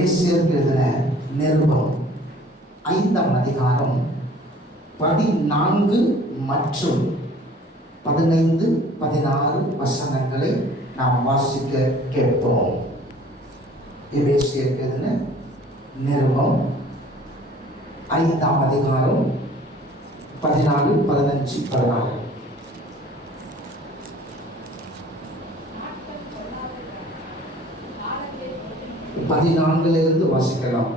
எபேசியருக்கு எழுதின நிருபம் 5ஆம் அதிகாரம் 14 மற்றும் 15, 16 வசனங்களை நாம் வாசிக்க கேட்போம். எபேசியருக்கு எழுதின நிருபம் 5ஆம் அதிகாரம் 14, 15, 16. பதினான்கிலிருந்து வாசிக்கலாம்.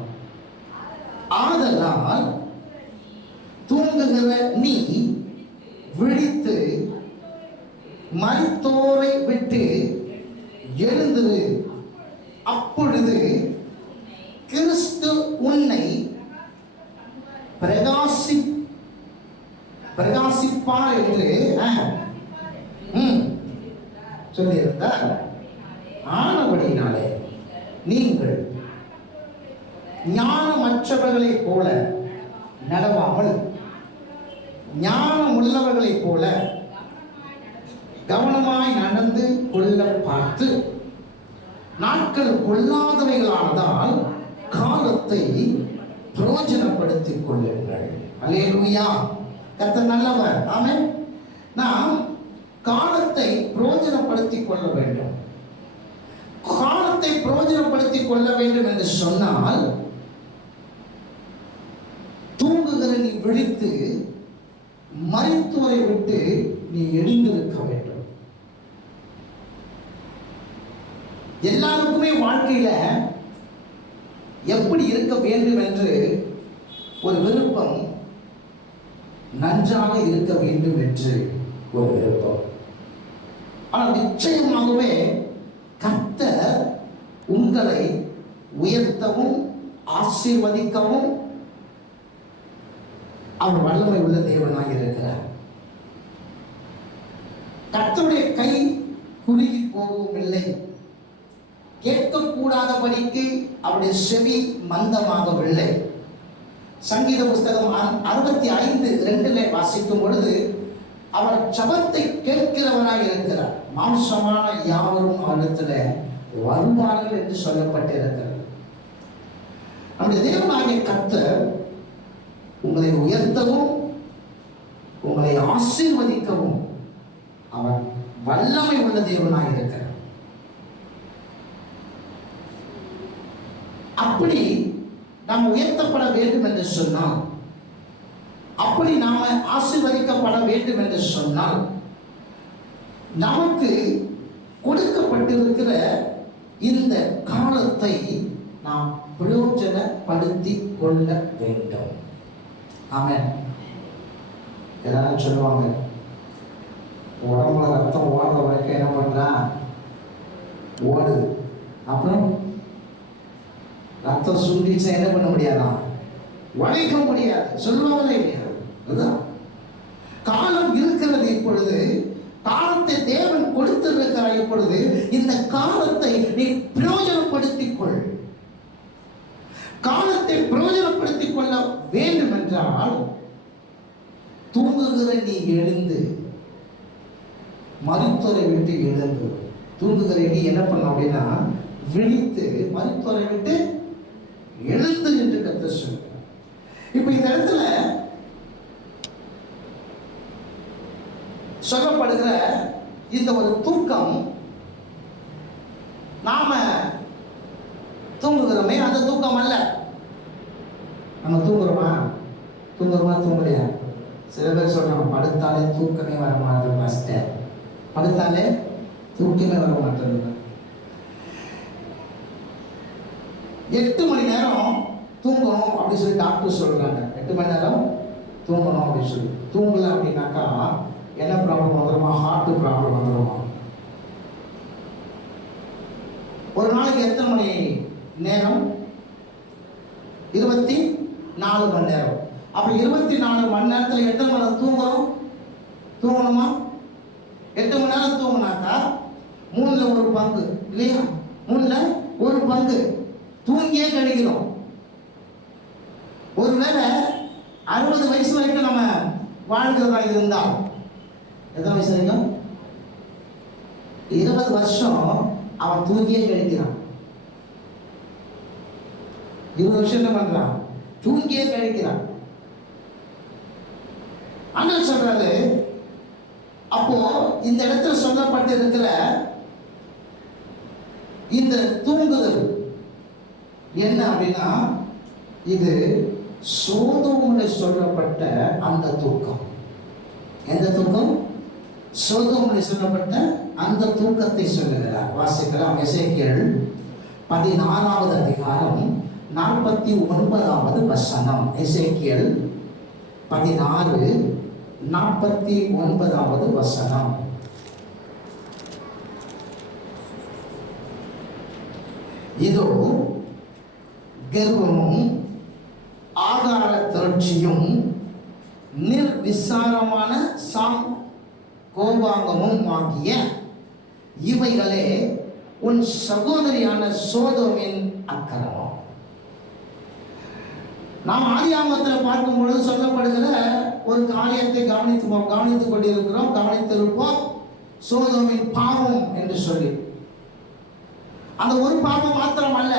ஆதலால் தூங்குகிற நீ விழித்து மரித்தோரை விட்டு எழுந்திரு. அப்பொழுது கிறிஸ்து உன்னை பிரகாசிப்பார் என்று சொல்லியிருந்தார். ஆனபடினாலே நீங்கள் ஞானமற்றவர்களைப் போல நடவாமல் ஞானம் உள்ளவர்களைப் போல கவனமாய் நடந்து கொள்ள பார்த்து, நாட்கள் பொல்லாதவைகளானதால் காலத்தை பிரயோஜனப்படுத்திக் கொள்ளுங்கள். அல்லேலூயா. கர்த்தர் நல்லவர். ஆமென். நாம் காலத்தை பிரயோஜனப்படுத்திக் கொள்ள வேண்டும். காலத்தை பிரயோஜனப்படுத்திக் கொள்ள வேண்டும் என்று சொன்னால், தூங்குகிற நீ விழித்து மரித்தோரை விட்டு நீ எழுந்திருக்க வேண்டும். எல்லாருக்குமே வாழ்க்கையில எப்படி இருக்க வேண்டும் என்று ஒரு விருப்பம், நன்றாக இருக்க வேண்டும் என்று ஒரு விருப்பம். ஆனால் நிச்சயமாகவே கர்த்தர் உங்களை உயர்த்தவும் ஆசீர்வதிக்கவும் அவர் வல்லமை உள்ள தேவனாக இருக்கிறார். கர்த்தருடைய கை குறுகி போகவும் இல்லை, கேட்கக்கூடாதபடிக்கு அவருடைய செவி மந்தமாகவில்லை. சங்கீத புஸ்தகம் 65:2 வாசிக்கும் பொழுது, அவர் ஜபத்தை கேட்கிறவராக இருக்கிறார். மாம்சமான யாவரும் அவரிடத்தில் வருவார்கள் என்று சொல்லப்பட்டிருக்கிறது. நம்முடைய தேவனாகிய கர்த்தர் உங்களை உயர்த்தவும் உங்களை ஆசீர்வதிக்கவும் அவர் வல்லமை உள்ள தேவனாக இருக்கிறார். அப்படி நாம் உயர்த்தப்பட வேண்டும் என்று சொன்னால், அப்படி நாம ஆசீர்வதிக்கப்பட வேண்டும் என்று சொன்னால், நமக்கு கொடுக்கப்பட்டிருக்கிற இந்த காலத்தை நாம் பிரயோஜனப்படுத்திக் கொள்ள வேண்டும். ஆமென். எல்லாரும் சொல்லுவாங்க, உடம்புல ரத்தம் ஓடுற வரைக்கும் என்ன பண்றான்? ஓடு. அப்புறம் ரத்தம் சுண்டிச்சா என்ன பண்ண முடியாதான்? வளைக்க முடியாது. சொல்லுவாங்களே இல்லையா? அதுதான் காலம் இருக்கிறது. இப்பொழுது காலத்தை தேவன் கொடுத்திருக்கிறார். இப்பொழுது இந்த காலத்தை நீ பிரயோஜனப்படுத்திக் கொள். காலத்தை பிரயோஜனப்படுத்திக் கொள்ள வேண்டும் என்றால், தூங்குகிற நீ எழுந்து மரித்தோரை விட்டு எழுந்து. தூங்குகிற நீ என்ன பண்ண அப்படின்னா, விழித்து மரித்தோரை விட்டு எழுந்து என்று கர்த்தர் சொல்றார். இப்ப இந்த இடத்துல சொல்லப்படுகிற இந்த ஒரு தூக்கம், நாம தூங்குகிறோமே அந்த தூக்கம் அல்ல. நம்ம தூங்குறோமா தூங்கலையா? சில பேர் சொல்றாங்க, படுத்தாலே தூக்கமே வர மாட்டேங்குது மாஸ்டர், படுத்தாலே தூக்கமே வர மாட்டேங்குது. 8 மணி நேரம் தூங்கணும் அப்படின்னு சொல்லி டாக்டர் சொல்றாங்க. 8 மணி நேரம் தூங்கணும் அப்படின்னு சொல்லி. தூங்கல அப்படின்னாக்கா என்ன ப்ராப்ளம் வந்துடுமா? ஹார்ட் ப்ராப்ளம் வந்துடுமா? ஒரு நாளைக்கு எத்தனை மணி நேரம்? 24 மணி நேரம். அப்ப 24 மணி நேரத்தில் எத்தனை மணி நேரம் தூங்கணுமா? 8 மணி நேரம் தூங்கினாக்கா 3ல் 1 பங்கு இல்லையா? 3ல் 1 பங்கு தூங்கியே கழிக்கிறோம். ஒருவேளை 60 வயசு வரைக்கும் நம்ம வாழ்கிறதா இருந்தால், எத்தனை வயசு வரைக்கும்? 20 வருஷம் அவன் தூங்கியே கழிக்கிறான். 20 வருஷம் என்ன பண்றான்? தூங்கியே கழிக்கிறான். ஆண்டவர் சொல்றாரு, அப்போ இந்த இடத்துல சொல்லப்பட்டு இருக்கிற இந்த தூங்குதல் என்ன அப்படின்னா, இது சோதோமுல சொல்லப்பட்ட அந்த தூக்கம். எந்த தூக்கம்? சோதோமுல சொல்லப்பட்ட அந்த தூக்கத்தை சொல்லுகிறார். வாசிக்கலாம். எசேக்கியேல் 16வது அதிகாரம் 49வது வசனம். எசேக்கியேல் 16:49வது வசனம். இதோ கர்வமும் ஆகார திரட்சியும் நிர்விசாரமான கோபாங்கமும் ஆகிய இவைகளே உன் சகோதரியான சோதோமின் அக்கிரமம். நாம் ஆதியாகமத்தில் பார்க்கும் பொழுது சொல்லப்படுகிற ஒரு காரியத்தை கவனித்துக் கொண்டிருக்கிறோம், கவனித்திருப்போம். சோதோமின் பாவம் என்று சொல்லி, அந்த ஒரு பாவம் மாத்திரம் அல்ல,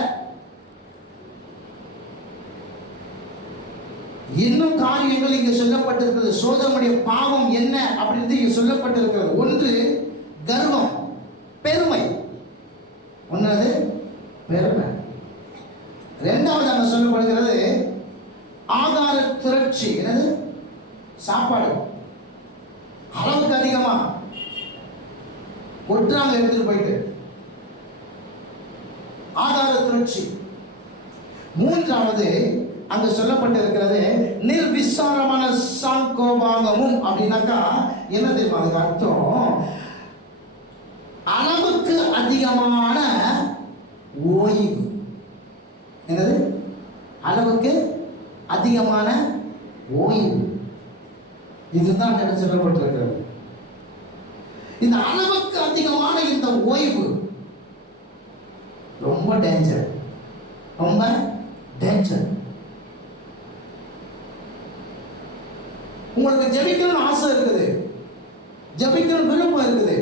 இன்னும் காரியங்கள் இங்கு சொல்லப்பட்டிருக்கிறது. சோதோமுடைய பாவம் என்ன அப்படின்னு இங்கு சொல்லப்பட்டிருக்கிறது. ஒன்று கர்வம், பெருமை. ஒன்றது பெருமை. இரண்டாவது அங்க சொல்லப்படுகிறது ஆகார திரட்சி. என்னது? சாப்பாடு அளவுக்கு அதிகமா கொட்டுறாங்க, எடுத்துட்டு போயிட்டு ஆகார திரட்சி. மூன்றாவது அங்க சொல்லப்பட்டிருக்கிறது நிர்விசாரமான சாங்கோபாங்கமும். அப்படின்னாக்கா என்ன தெரியுமா? அதுக்கு அர்த்தம் அளவுக்கு அதிகமான ஓய்வு. என்னது? அளவுக்கு அதிகமான ஓய்வு. இதுதான் சொல்லப்பட்டிருக்கிறது. இந்த அளவுக்கு அதிகமான இந்த ஓய்வு ரொம்ப டேஞ்சர், ரொம்ப டேஞ்சர். உங்களுக்கு ஜெபிக்கணும்னு ஆசை இருக்குது, ஜெபிக்கணும் விருப்பம் இருக்குது,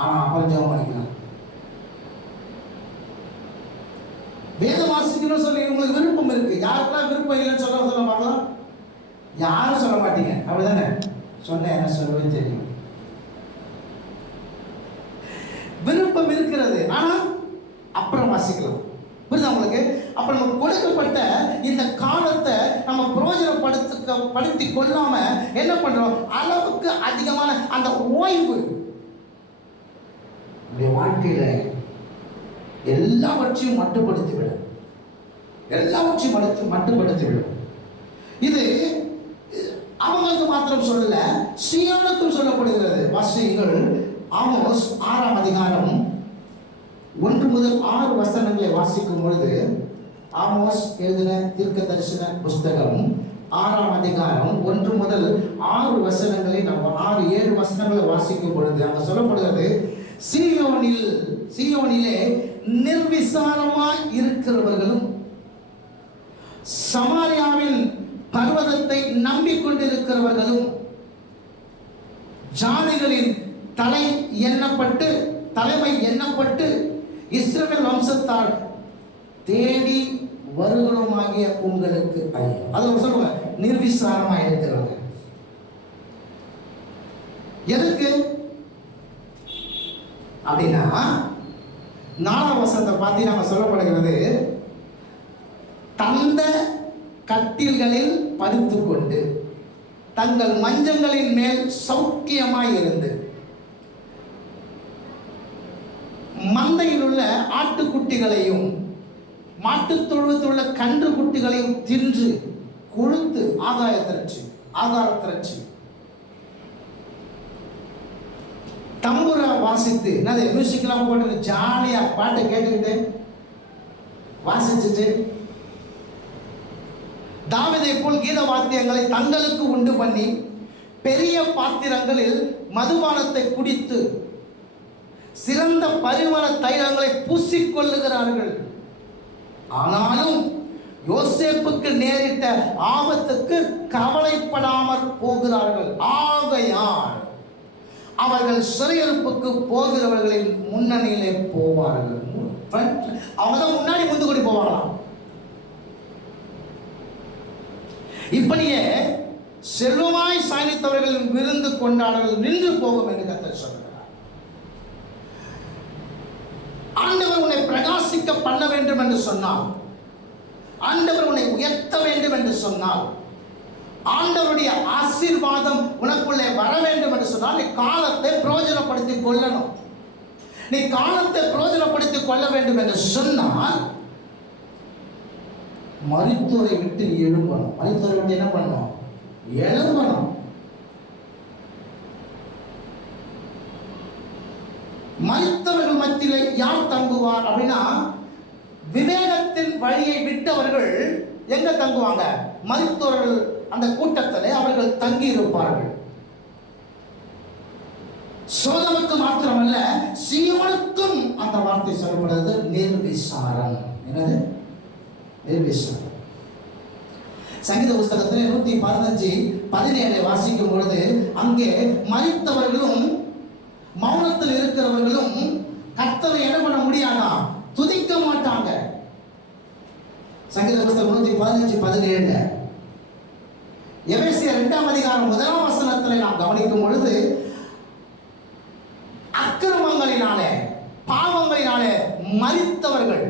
ஆனா அப்புறம் ஜெபம் பண்ணிக்கலாம். வேதம் வாசிக்கணும்னு சொல்லி உங்களுக்கு விருப்பம் இருக்கு, யாருக்கெல்லாம் விருப்பம் இல்லைன்னு சொல்ல பார்க்கலாம். யாரும் சொல்ல மாட்டீங்க, அப்படிதானே? சொன்ன என்ன சொல்லவே தெரியும். விருப்பம் இருக்கிறது, ஆனா அப்புறம் வாசிக்கலாம். புரியுதா உங்களுக்கு? அப்ப நமக்கு கொடுக்கப்பட்ட இந்த காலத்தை நம்ம பிரயோஜனப்படுத்தி கொள்ளாம என்ன பண்றோம்? அளவுக்கு அதிகமான அந்த ஓய்வு வாழ்க்கையில எல்லாவற்றையும் மட்டுப்படுத்திவிடும், எல்லாவற்றையும் மட்டுப்படுத்திவிடும். இது அவங்களுக்கு மாத்திரம் சொல்லல, சீயோனுக்கும் சொல்லப்படுகிறது. வாசியுங்கள். ஆமோஸ் 6ஆம் அதிகாரம் 1 முதல் 6 வசனங்களை வாசிக்கும் பொழுது, ஆமோஸ் எழுதின தீர்க்க தரிசன புஸ்தகம் 6ஆம் அதிகாரம் 1 முதல் 6 வசனங்களை நம்ம 6-7 வசனங்களை வாசிக்கும் பொழுது அங்க சொல்லப்படுகிறது, சீயோனிலே நிர்விசாரமாய் இருக்கிறவர்களும் சமாரியாவின் பர்வதத்தை நம்பிக்கொண்டிருக்கிறவர்களும் ஜாதிகளின் தலைமை எண்ணப்பட்டு இஸ்ரவேல் வம்சத்தார் தேடி வருகளுமாகிய உங்களுக்கு ஐயோ. அது சொல்லுங்க, நிர்விசாரமா இருக்கிறாங்க. எதுக்கு அப்படின்னா 4ஆம் வசனத்தை பார்த்தீங்கன்னா சொல்லப்படுகிறது, தந்த கட்டில்களில் படுத்துக்கொண்டு தங்கள் மஞ்சங்களின் மேல் சௌக்கியமாய் இருந்து மந்தையில் உள்ள ஆட்டுக்குட்டிகளையும் மாட்டுத் தொழுவத்தில் உள்ள கன்று குட்டிகளையும் தின்று கொழுத்து ஆகார திரட்சி தம்புரா வாசித்து, என்னது மியூசிக்லாம் போட்டு ஜாலியா பாட்டை கேட்டுக்கிட்டு வாசிச்சுட்டு தாவீதை போல் கீத வாத்தியங்களை தங்களுக்கு உண்டு பண்ணி பெரிய பாத்திரங்களில் மதுபானத்தை குடித்து சிறந்த பரிமள தைலங்களை பூசிக்கொள்ளுகிறார்கள். ஆனாலும் யோசேப்புக்கு நேரிட்ட ஆபத்துக்கு கவலைப்படாமல் போகிறார்கள். ஆகையால் அவர்கள் சிறையிருப்புக்கு போகிறவர்களின் முன்னணியிலே போவார்கள். அவங்க முன்னாடி முந்து கொண்டு போவாங்களாம். இப்படியே செல்வமாய் சாய்த்தவர்களின் விருந்து கொண்டாடல் நின்று போகும் என்று கர்த்தர் சொல்கிறார். ஆண்டவர் உன்னை பிரகாசிக்க பண்ண வேண்டும் என்று சொன்னால், ஆண்டவர் உன்னை உயர்த்த வேண்டும் என்று சொன்னால், ஆண்டவருடைய ஆசீர்வாதம் உனக்குள்ளே வர வேண்டும் என்று சொன்னால், நீ காலத்தை பிரயோஜனப்படுத்திக் கொள்ளணும். நீ காலத்தை பிரயோஜனப்படுத்திக் கொள்ள வேண்டும் என்று சொன்னால், மரித்தோரை விட்டு எழும்பணும். மரித்தோரை விட்டு என்ன பண்ணணும்? எழும்பணும். மரித்தவர்கள் மத்தியில் யார் தங்குவார் அப்படின்னா, விவேகத்தின் வழியை விட்டவர்கள் எங்க தங்குவாங்க? மரித்தோர்கள் அந்த கூட்டத்தில் அவர்கள் தங்கி இருப்பார்கள். சோதமுக்கு மாத்திரமல்ல, சீயோனுக்கும் அந்த வார்த்தை சொல்லப்படுறது நிர்விசாரம். என்னது? நிர்விசாரம். சங்கீத புஸ்தகத்தில் 115:17 வாசிக்கும் பொழுது, அங்கே மரித்தவர்களும் மௌனத்தில் இருக்கிறவர்களும் கர்த்தரை என்ன பண்ண முடியாதா? துதிக்க மாட்டாங்க. சங்கீத புஸ்தகம் 115:17. எபேசியர் 2:1 நாம் கவனிக்கும் பொழுது, அக்கிரமங்களினாலே பாவங்களினாலே மரித்தவர்கள்,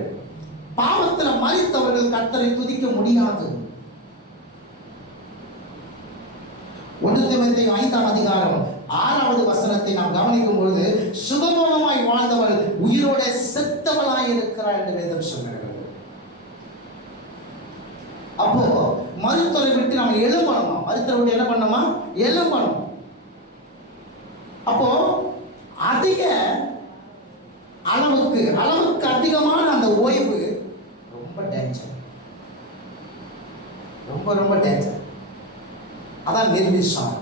பாவத்தில் மரித்தவர்கள் கர்த்தரை துதிக்க முடியாது. 1 தீமோத்தேயு 5:6 நாம் கவனிக்கும் பொழுது, சுகமமாய் வாழ்ந்தவள் உயிரோட செத்தவளாய் இருக்கிறார் என்று வேதம் சொல்கிறது. அப்போ மருத்துவரை விட்டு நம்ம எழும்பணுமா? மருத்துவரை விட்டு என்ன பண்ணணுமா? எழும்பணும். அப்போ அதிக அளவுக்கு அதிகமான அந்த ஓய்வு ரொம்ப டேஞ்சர், ரொம்ப டேஞ்சர். அதான் நிர்விசாரம்.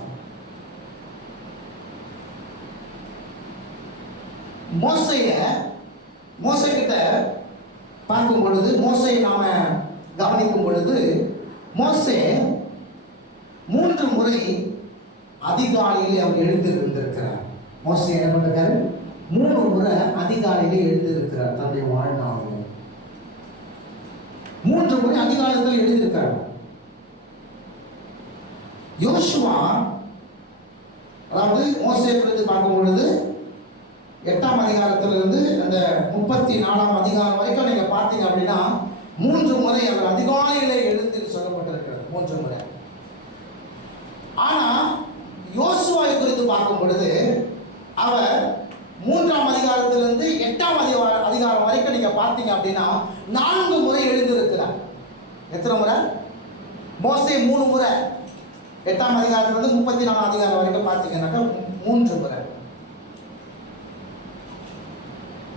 மோசே கிட்ட பார்க்கும் பொழுது, மோசையை நாம கவனிக்கும் பொழுது, மோசே 3 முறை அதிகாலையிலே அவர் எழுந்திருந்திருக்கிறார். மோசே என்ன பண்ணிருக்காரு? 3 முறை அதிகாலையிலே எழுந்திருக்கிறார். தன்னுடைய வாழ்நாளில் 3 முறை அதிகாலத்தில் எழுந்திருக்கிறார். யோசுவா, அதாவது மோசே குறித்து பார்க்கும் பொழுது 8ஆம் அதிகாரத்திலிருந்து அந்த 34ஆம் அதிகாரம் வரைக்கும் நீங்க பார்த்தீங்க அப்படின்னா 3 முறை அவர் அதிகாலையிலே எழுந்து சொல்லப்பட்டிருக்கிறது. 3 முறை. ஆனா யோசுவாவை குறித்து பார்க்கும் பொழுது அவர் 3ஆம் அதிகாரத்திலிருந்து 8ஆம் அதிகாரம் வரைக்கும் நீங்க பார்த்தீங்க அப்படின்னா 4 முறை எழுந்திருக்கிறார். எத்தனை முறை? மோசே 3 முறை, 8ஆம் அதிகாரத்திலிருந்து 34ஆம் அதிகாரம் வரைக்கும் பார்த்தீங்கன்னாக்கா 3 முறை.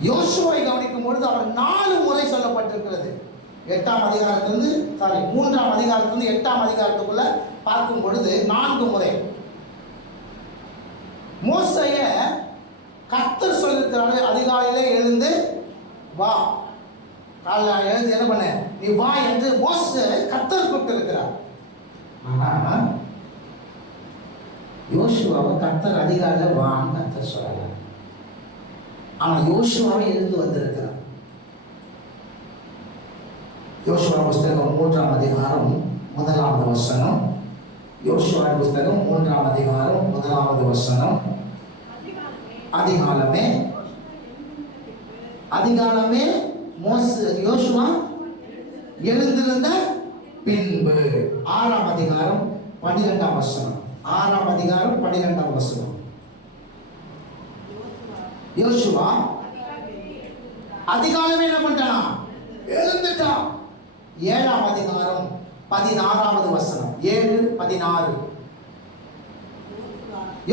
யோசுவாவை கவனிக்கும் பொழுது அவர் 4 முறை சொல்லப்பட்டிருக்கிறது. 8ஆம் அதிகாரத்திலிருந்து 3ஆம் அதிகாரத்திலிருந்து 8ஆம் அதிகாரத்துக்குள்ள பார்க்கும் பொழுது 4 முறை. மோசேய கர்த்தர் சொல்லிருக்கிறாரு, அதிகாலையிலே எழுந்து வா, காலையில் எழுந்து என்ன பண்ண, நீ வா என்று மோசே கர்த்தர் கூப்பிட்டிருக்கிறார். ஆனா யோசுவாவை கர்த்தர் அதிகாலையில் வான்னு கர்த்தர் சொல்லல. ஆனா யோசுவாவை எழுந்து வந்திருக்கிறார். யோசுவா புஸ்தகம் 3ஆம் அதிகாரம் 1வது வசனம். யோசுவா புஸ்தகம் 3ஆம் அதிகாரம் 1வது வசனம். அதிகாலமே யோசுவா எழுந்திருந்த பின்பு 6ஆம் அதிகாரம் 12ஆம் வசனம். 6ஆம் அதிகாரம் 12ஆம் வசனம். யோசுவா அதிகாலமே என்ன பண்ணிட்டானா? எழுந்துட்டான். 7ஆம் அதிகாரம் 16வது வசனம். 7:16.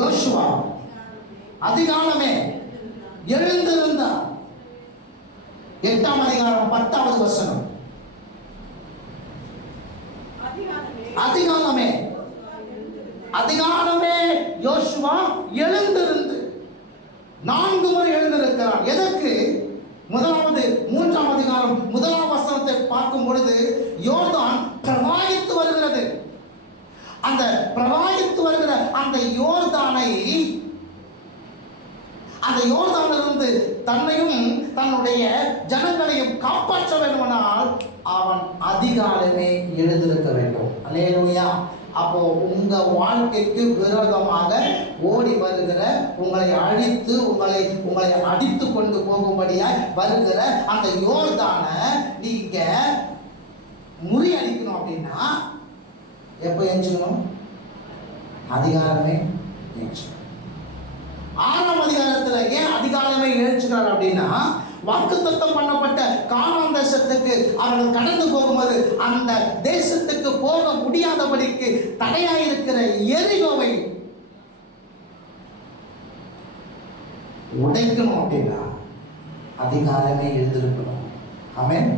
யோசுவா அதிகாலமே எழுந்திருந்தார். 8ஆம் அதிகாரம் 10வது வசனம். அதிகாலமே யோசுவா எழுந்திருந்து 4 முறை எழுந்திருக்கிறார். எதற்கு? 3ஆம் அதிகாரம் 1ஆம் வசனத்தை பார்க்கும் பொழுது யோர்தான் பிரவாகித்து வருகிறது. அந்த பிரவாகித்து வருகிற அந்த யோர்தானை அந்த யோர்தானிலிருந்து தன்னையும் தன்னுடைய ஜனங்களையும் காப்பாற்ற வேண்டுமானால் அவன் அதிகாலமே எழுந்திருக்க வேண்டும். அல்லேலூயா. அப்போ உங்க வாழ்க்கைக்கு விரோதமாக ஓடி வருகிற, உங்களை அழித்து உங்களை அடித்து கொண்டு போகும்படியாய் வருகிற அந்த யோர்தானை நீங்க முறியடிக்கணும் அப்படின்னா எப்போ எஞ்சிக்கணும்? அதிகாரமே எழுச்சிக்கணும். 6ஆம் அதிகாரத்துல ஏன் அதிகாரமே எழுச்சிக்கிறார் அப்படின்னா, வாக்குத்தத்தம் பண்ணப்பட்ட கானான் தேசத்துக்கு அவர்கள் கடந்து போகும்போது அந்த தேசத்துக்கு போக முடியாதபடிக்கு தடையாயிருக்கிற எரிகோவை உடைக்கணும் அப்படின்னா அதிகாரமே எழுந்திருக்கணும். ஆமென்.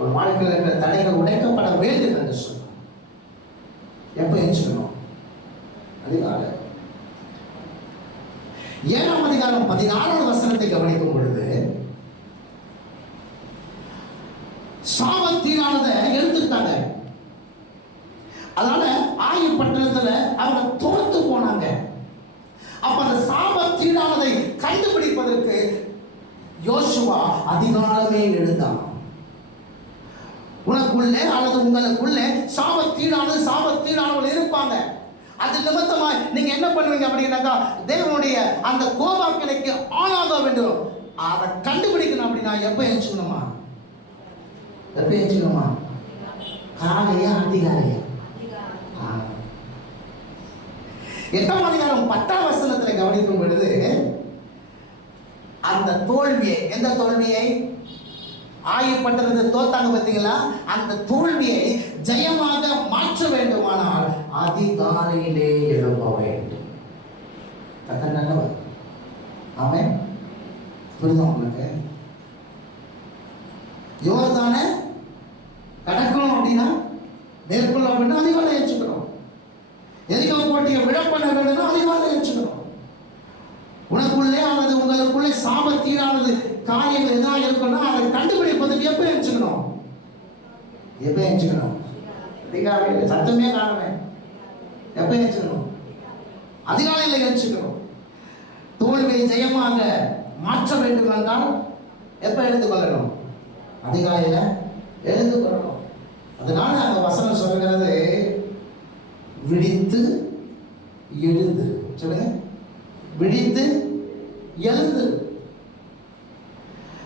ஒரு வாழ்க்கையில் இருக்கிற தடைகள் உடைக்கப்பட வேண்டும் என்று சொன்னார். எப்போ எழுச்சிக்கணும்? அதிகாரம். 7ஆம் அதிகாரம் 16வது வசனத்தை கவனிக்கும் பொழுது, சாபத்தீரானதை எடுத்துட்டாங்க. அதனால ஆயி பட்டணத்துல அவங்க தோர்த்து போனாங்க. அப்ப அந்த சாபத்தீரானதை கண்டுபிடிப்பதற்கு யோசுவா அதிகாரமே எழுந்தான். உனக்குள்ளே அல்லது உங்களுக்குள்ளே சாபத்தீடானவர்கள் இருப்பாங்க. அது நிமித்தமா நீங்க என்ன பண்ணுவீங்க அப்படின்னாக்கா, தேவனுடைய அந்த கோபாக்கினைக்கு ஆளாக வேண்டும். அதை கண்டுபிடிக்கணும் அப்படின்னா எப்ப எழுச்சிக்கணுமா? காலையா அதிகாலையா? 8ஆம் அதிகாரம் 10ஆம் வசனத்துல கவனிக்கும் பொழுது அந்த தோல்வியை, எந்த தோல்வியை? ஆயப்பட்டது தோத்தாங்க பார்த்தீங்களா? அந்த தோல்வியை ஜெயமாக மாற்ற வேண்டுமானால் அதிகாலையிலே எழுப்ப வேண்டும். நல்லவர். ஆமென். புரியுதா உங்களுக்கு? யோர்தானை கடக்கணும் அப்படின்னா, மேற்கொள்ள அப்படின்னா அதிகாலை எழுச்சிக்கணும். எரிகோ போட்டியை விழப்பண்ண வேண்டும்னா அதிகாலை எழுச்சிக்கணும். உனக்குள்ளே அல்லது உங்களுக்குள்ளே சாபத்தீரானது காரியங்கள் எதாவது இருக்குன்னா அதை கண்டுபிடிப்பதற்கு எப்போ எழுச்சிக்கணும்? எப்போ எழுச்சிக்கணும்? அதிகாலையில். சத்தமே காணவே. எப்போ எழுச்சிக்கணும்? அதிகாலையில் எழுச்சிக்கணும். தோல்வியை ஜெயமாக மாற்ற வேண்டும் என்றால் எப்போ எழுந்து கொள்ளணும்? அதிகாலையில் எழுந்து கொள்ளணும். அதனால அந்த வசனம் சொல்கிறது, விழித்து எழுந்து. சொல்லுங்க, விழித்து எழுந்து.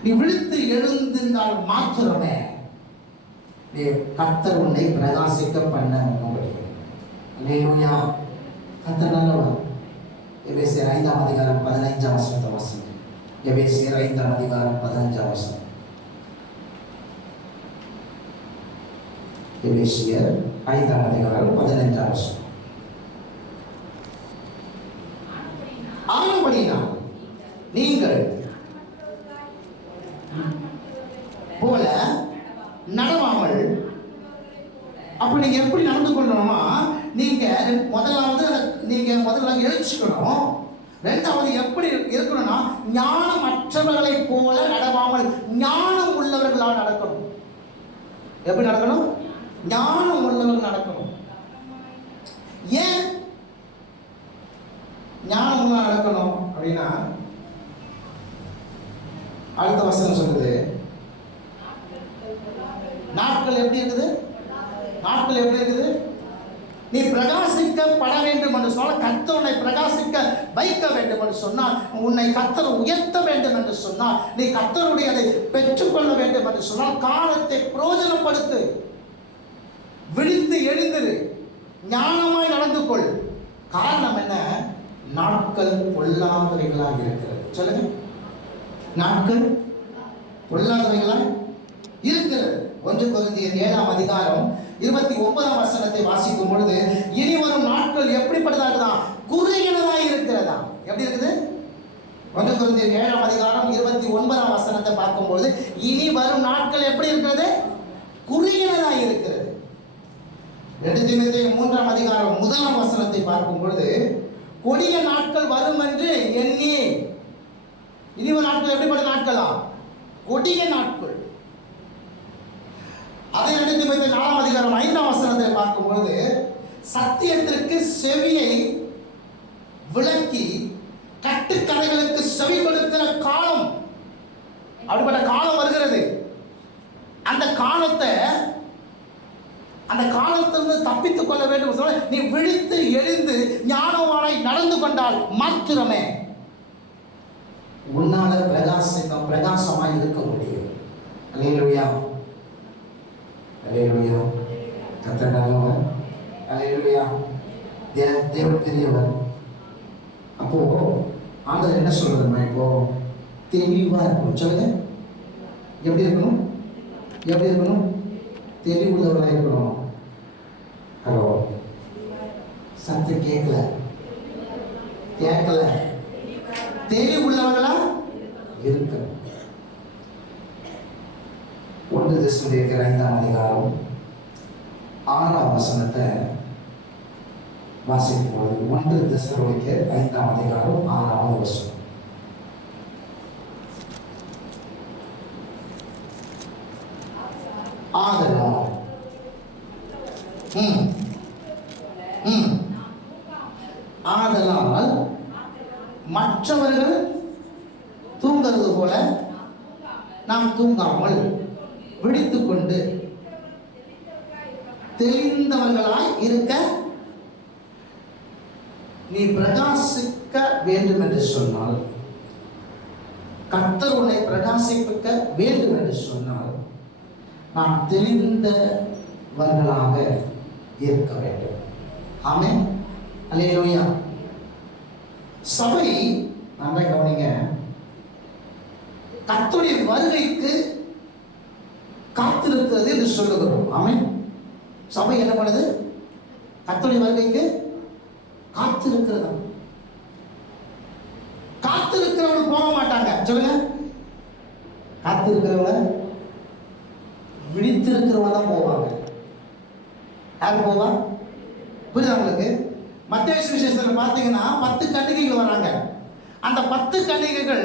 நீ விழித்து எழுந்திருந்தால் மாத்திரமே நீ கர்த்தர் உன்னை பிரகாசிக்க பண்ண முடியும். அல்லேலூயா. கர்த்தர் நல்லவர். எபேசியர் 5ஆம் அதிகாரம் 15ஆம் வசனத்தை வாசிங்க. எபேசியர் 5ஆம் அதிகாரம் 15ஆம் வசனம். எபேசியர் 5ஆம் அதிகாரம் 15ஆம் வசனம். ஆனபடியினால் நீங்கள் போல நடவாமல், அப்ப நீங்க எப்படி நடந்து கொள்ளணுமா? நீங்க முதல்ல எழுச்சிக்கணும். ரெண்டாவது எப்படி இருக்கணும்னா, ஞானமற்றவர்களை போல நடவாமல் ஞானம் உள்ளவர்களால் நடக்கணும். எப்படி நடக்கணும்? ஞானம் உள்ளவர்கள் நடக்கணும். ஏன் ஞானம் உள்ள நடக்கணும் அப்படின்னா, அடுத்த வசனம் சொல்லுது, நாட்கள் எப்படி இருக்குது? நாட்கள் எப்படி இருக்குது? நீ பிரகாசிக்கப்பட வேண்டும் என்று சொன்னால், கர்த்தர் உன்னை பிரகாசிக்க வைக்க வேண்டும் என்று சொன்னால், உன்னை கர்த்தர் உயர்த்த வேண்டும் என்று சொன்னால், நீ கர்த்தருடையதை பெற்றுக்கொள்ள வேண்டும் என்று சொன்னால், காலத்தை பிரயோஜனப்படுத்து. விழித்து எழுந்திரு. ஞானமாய் நடந்து கொள். காரணம் என்ன? நாட்கள் பொல்லாதவைகளாக இருக்கிறது. சொல்லுங்க, நாட்கள் பொல்லாதவைகளாக இருக்கிறது. 1 கொரிந்தியர் 7ஆம் அதிகாரம் 29ஆம் வசனத்தை வாசிக்கும் பொழுது, இனி வரும் நாட்கள் எப்படிப்பட்டதா? குறுகினதா இருக்கிறதா? எப்படி இருக்குது? 1 கொரிந்தியர் 7ஆம் அதிகாரம் 29ஆம் வசனத்தை பார்க்கும்போது, இனி வரும் நாட்கள் எப்படி இருக்கிறது? குறுகினதா இருக்கிறது. 2 தீமோத்தேயு 3ஆம் அதிகாரம் 1ஆம் வசனத்தை பார்க்கும் பொழுது, கொடிய நாட்கள் வரும் என்று எண்ணி. இனி ஒரு நாட்கள் எப்படிப்பட்ட நாட்களா? கொடிய நாட்கள். அதை 2 தீமோத்தேயு 4ஆம் அதிகாரம் 5ஆம் வசனத்தை பார்க்கும்போது, சத்தியத்திற்கு செவியை விளக்கி கட்டுக்கதைகளுக்கு செவி கொடுக்கிற காலம், அப்படிப்பட்ட காலம் வருகிறது. அந்த காலத்திலிருந்து தப்பித்துக் கொள்ள வேண்டும் சொல்ல, நீ விழித்து எழுந்து ஞானவானாய் நடந்து கொண்டால் மாத்திரமே உன்னால பிரகாசமாய் இருக்க முடியும். அல்லேலூயா, அல்லேலூயா. கர்த்தர் நல்லவர். அல்லேலூயா. தேவன் பெரியவர். அப்போ ஆண்டவர் என்ன சொல்றதுமா, இப்போ தெளிவா இருக்கணும். சொல்லுங்க, எப்படி இருக்கணும்? எப்படி இருக்கணும்? தெளிவுள்ளவர்களாக இருக்கணும். ஹலோ, சத்தம் கேட்கல. தெளிவுள்ளவர்களா இருக்கணும். 1 தெசலோனிக்கேயர் 5ஆம் அதிகாரம் 6ஆம் வசனத்தை வாசிக்கும் போது, 1 தெசலோனிக்கேயர் 5ஆம் அதிகாரம் 6ஆவது வசனம். ஆதலால் மற்றவர்கள் தூங்குறது போல நாம் தூங்காமல் விழித்துக்கொண்டு தெளிந்தவர்களாய் இருக்க நீ பிரகாசிக்க வேண்டும் என்று சொன்னால், கர்த்தர் உன்னை பிரகாசிக்க வேண்டும் என்று சொன்னால், நாம் தெளிந்தவர்களாக இருக்க வேண்டும். ஆமென். அல்லேலூயா. சபை, நல்லா கவனிங்க, கர்த்தருடைய வருகைக்கு காத்திருக்கிறது என்று சொல்லுகிறோம். ஆமென். சபை என்ன பண்ணுது? கர்த்தருடைய வருகைக்கு காத்திருக்கிறதா? காத்திருக்கிறவங்க போக மாட்டாங்க. சொல்லுங்க, காத்திருக்கிறவங்க விழித்திருக்கிறவங்க தான் போவாங்க. யார் போவா? புரியுதா உங்களுக்கு? மத்தேயு சுவிசேஷத்தில் பார்த்தீங்கன்னா 10 கன்னிகைகள் வராங்க. அந்த 10 கன்னிகைகள்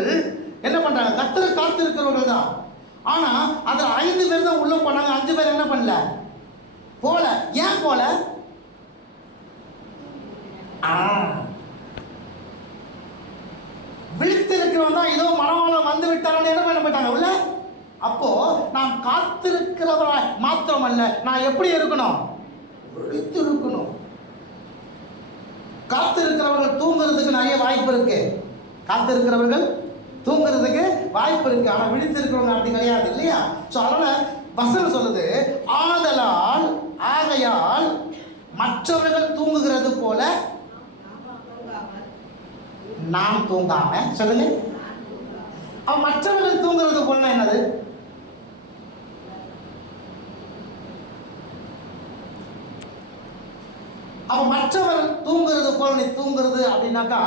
என்ன பண்றாங்க? கர்த்தரை காத்திருக்கிறவர்கள் தான். ஆனா அதுல 5 பேர் தான் உள்ள போனாங்க. 5 பேர் என்ன பண்ணல? போல. ஏன் போல? விழித்திருக்கிறவன் தான் இதோ மனவாளன் வந்து விட்டார்கள் என்ன பண்ண மாட்டாங்க உள்ள. அப்போ நாம் காத்திருக்கிறவரா மாத்திரம் அல்ல, நான் எப்படி இருக்கணும்? விழித்திருக்கணும். காத்திருக்கிறவர்கள் தூங்குறதுக்கு நிறைய வாய்ப்பு இருக்கு. காத்திருக்கிறவர்கள் தூங்குறதுக்கு வாய்ப்பு இருக்கு. ஆனா விழித்திருக்கிறவங்க அப்படி கிடையாது, இல்லையா? சோ அதனால வசனம் சொல்லுது, ஆகையால் மற்றவர்கள் தூங்குகிறது போல நாம் தூங்காம. சொல்லுங்க, மற்றவர்கள் தூங்குறது போல என்னது? அப்ப மற்றவர் தூங்குறது போல நீ தூங்குறது அப்படின்னாக்கா,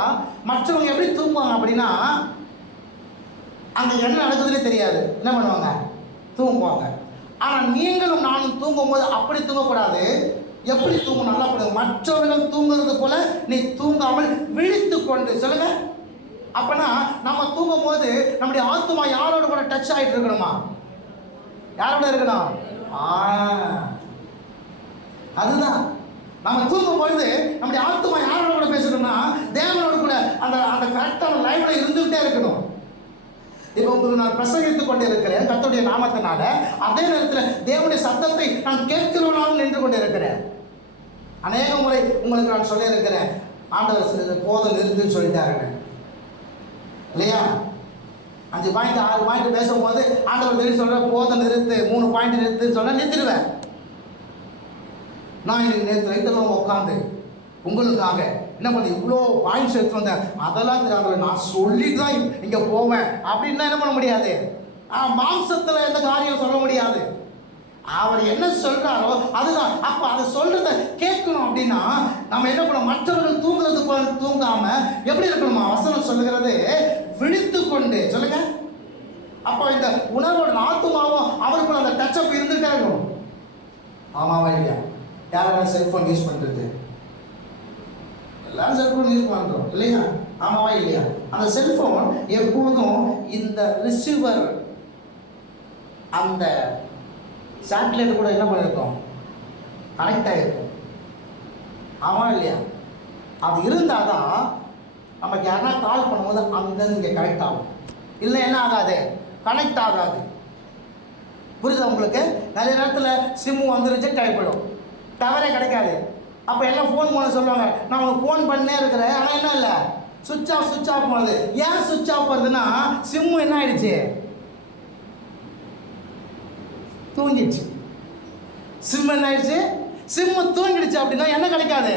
மற்றவங்க எப்படி தூங்குவாங்க அப்படின்னா, அங்க என்ன நடக்குதுன்னே தெரியாது, என்ன பண்ணுவாங்க? தூங்குவாங்க. ஆனா நீங்களும் நானும் தூங்கும் போது அப்படி தூங்கக்கூடாது. எப்படி தூங்கணும்? நல்லா பண்ணுங்க. மற்றவர்கள் தூங்குறது போல நீ தூங்காமல் விழித்து கொண்டு. சொல்லுங்க. அப்பனா நம்ம தூங்கும் போது நம்முடைய ஆத்துமா யாரோட கூட டச் ஆகிட்டு இருக்கணுமா? யாரோட இருக்கணும்? அதுதான் நம்ம தூங்கும் பொழுது நம்முடைய ஆத்துமா யாரோட கூட பேசணும்னா, தேவனோட கூட அந்த அந்த கரெக்டான லைவ்ல இருந்துகிட்டே இருக்கணும். இப்போ உங்களுக்கு நான் பிரசங்கித்துக் கொண்டு இருக்கிறேன் கர்த்தருடைய நாமத்தினால, அதே நேரத்தில் தேவனுடைய சத்தத்தை நான் கேட்கிறவனாலும் நின்று கொண்டு இருக்கிறேன். அநேக முறை உங்களுக்கு நான் சொல்லி இருக்கிறேன், ஆண்டவர் போதும் நிறுத்துன்னு சொல்லிட்டாருங்க, இல்லையா? 5 பாயிண்ட் 6 பாயிண்ட் பேசும்போது ஆண்டவர் தெரியும் சொல்ற, போதும் நிறுத்து, 3 பாயிண்ட் நிறுத்துன்னு சொன்னா நிறுத்திடுவேன். நான் இன்னைக்கு நேற்று ரைட்டெல்லாம் உட்காந்து உங்களுக்காக என்ன பண்ணி இவ்வளோ பாயிண்ட்ஸ் எடுத்து வந்தேன். அதெல்லாம் தெரியாது, நான் சொல்லி தான் இங்கே போவேன் அப்படின்னா என்ன பண்ண முடியாது. மாம்சத்தில் எந்த காரியம் சொல்ல முடியாது. அவர் என்ன சொல்றாரோ அதுதான். அப்போ அதை சொல்றத கேட்கணும் அப்படின்னா நம்ம என்ன பண்ணணும்? மற்றவர்கள் தூங்குறது போல தூங்காம எப்படி இருக்கணுமா? வசனம் சொல்லுகிறது, விழித்து கொண்டு. சொல்லுங்க. அப்போ இந்த உணர்வோட ஆத்துமாவும் அவருக்குள்ள அந்த டச்சப் இருந்துட்டே இருக்கணும். ஆமாவா இல்லையா? யாரெல்லாம் செல்போன் யூஸ் பண்றது? எல்லாரும் செல்போன் யூஸ் பண்றோம், இல்லையா? ஆமாவா இல்லையா? அந்த செல்போன் எப்போதும் இந்த ரிசீவர், அந்த சேட்டலைட் கூட என்ன பண்ணிருக்கோம்? கனெக்ட் ஆகிருக்கும். ஆமா இல்லையா? அது இருந்தாதான் நமக்கு யாருன்னா கால் பண்ணும்போது அங்கேருந்து இங்கே கனெக்ட் ஆகும். இல்லை என்ன ஆகாது, கனெக்ட் ஆகாது. புரியுதா உங்களுக்கு? நிறைய நேரத்தில் சிம்மு வந்து ரிஜெக்ட் ஆகிப்படும், டவரே கிடைக்காது. அப்போ எல்லாம் ஃபோன் பண்ண சொல்லுவாங்க, நான் உங்களுக்கு ஃபோன் பண்ணே இருக்கிறேன், ஆனால் என்ன இல்லை, சுவிட்ச் ஆஃப் பண்ணுது. ஏன் சுவிட்ச் ஆஃப் பண்ணுதுன்னா சிம்மு என்ன ஆயிடுச்சு, தூங்கிடுச்சு. சிம் என்ன ஆயிடுச்சு, சிம்மு தூங்கிடுச்சு. அப்படின்னா என்ன கிடைக்காது,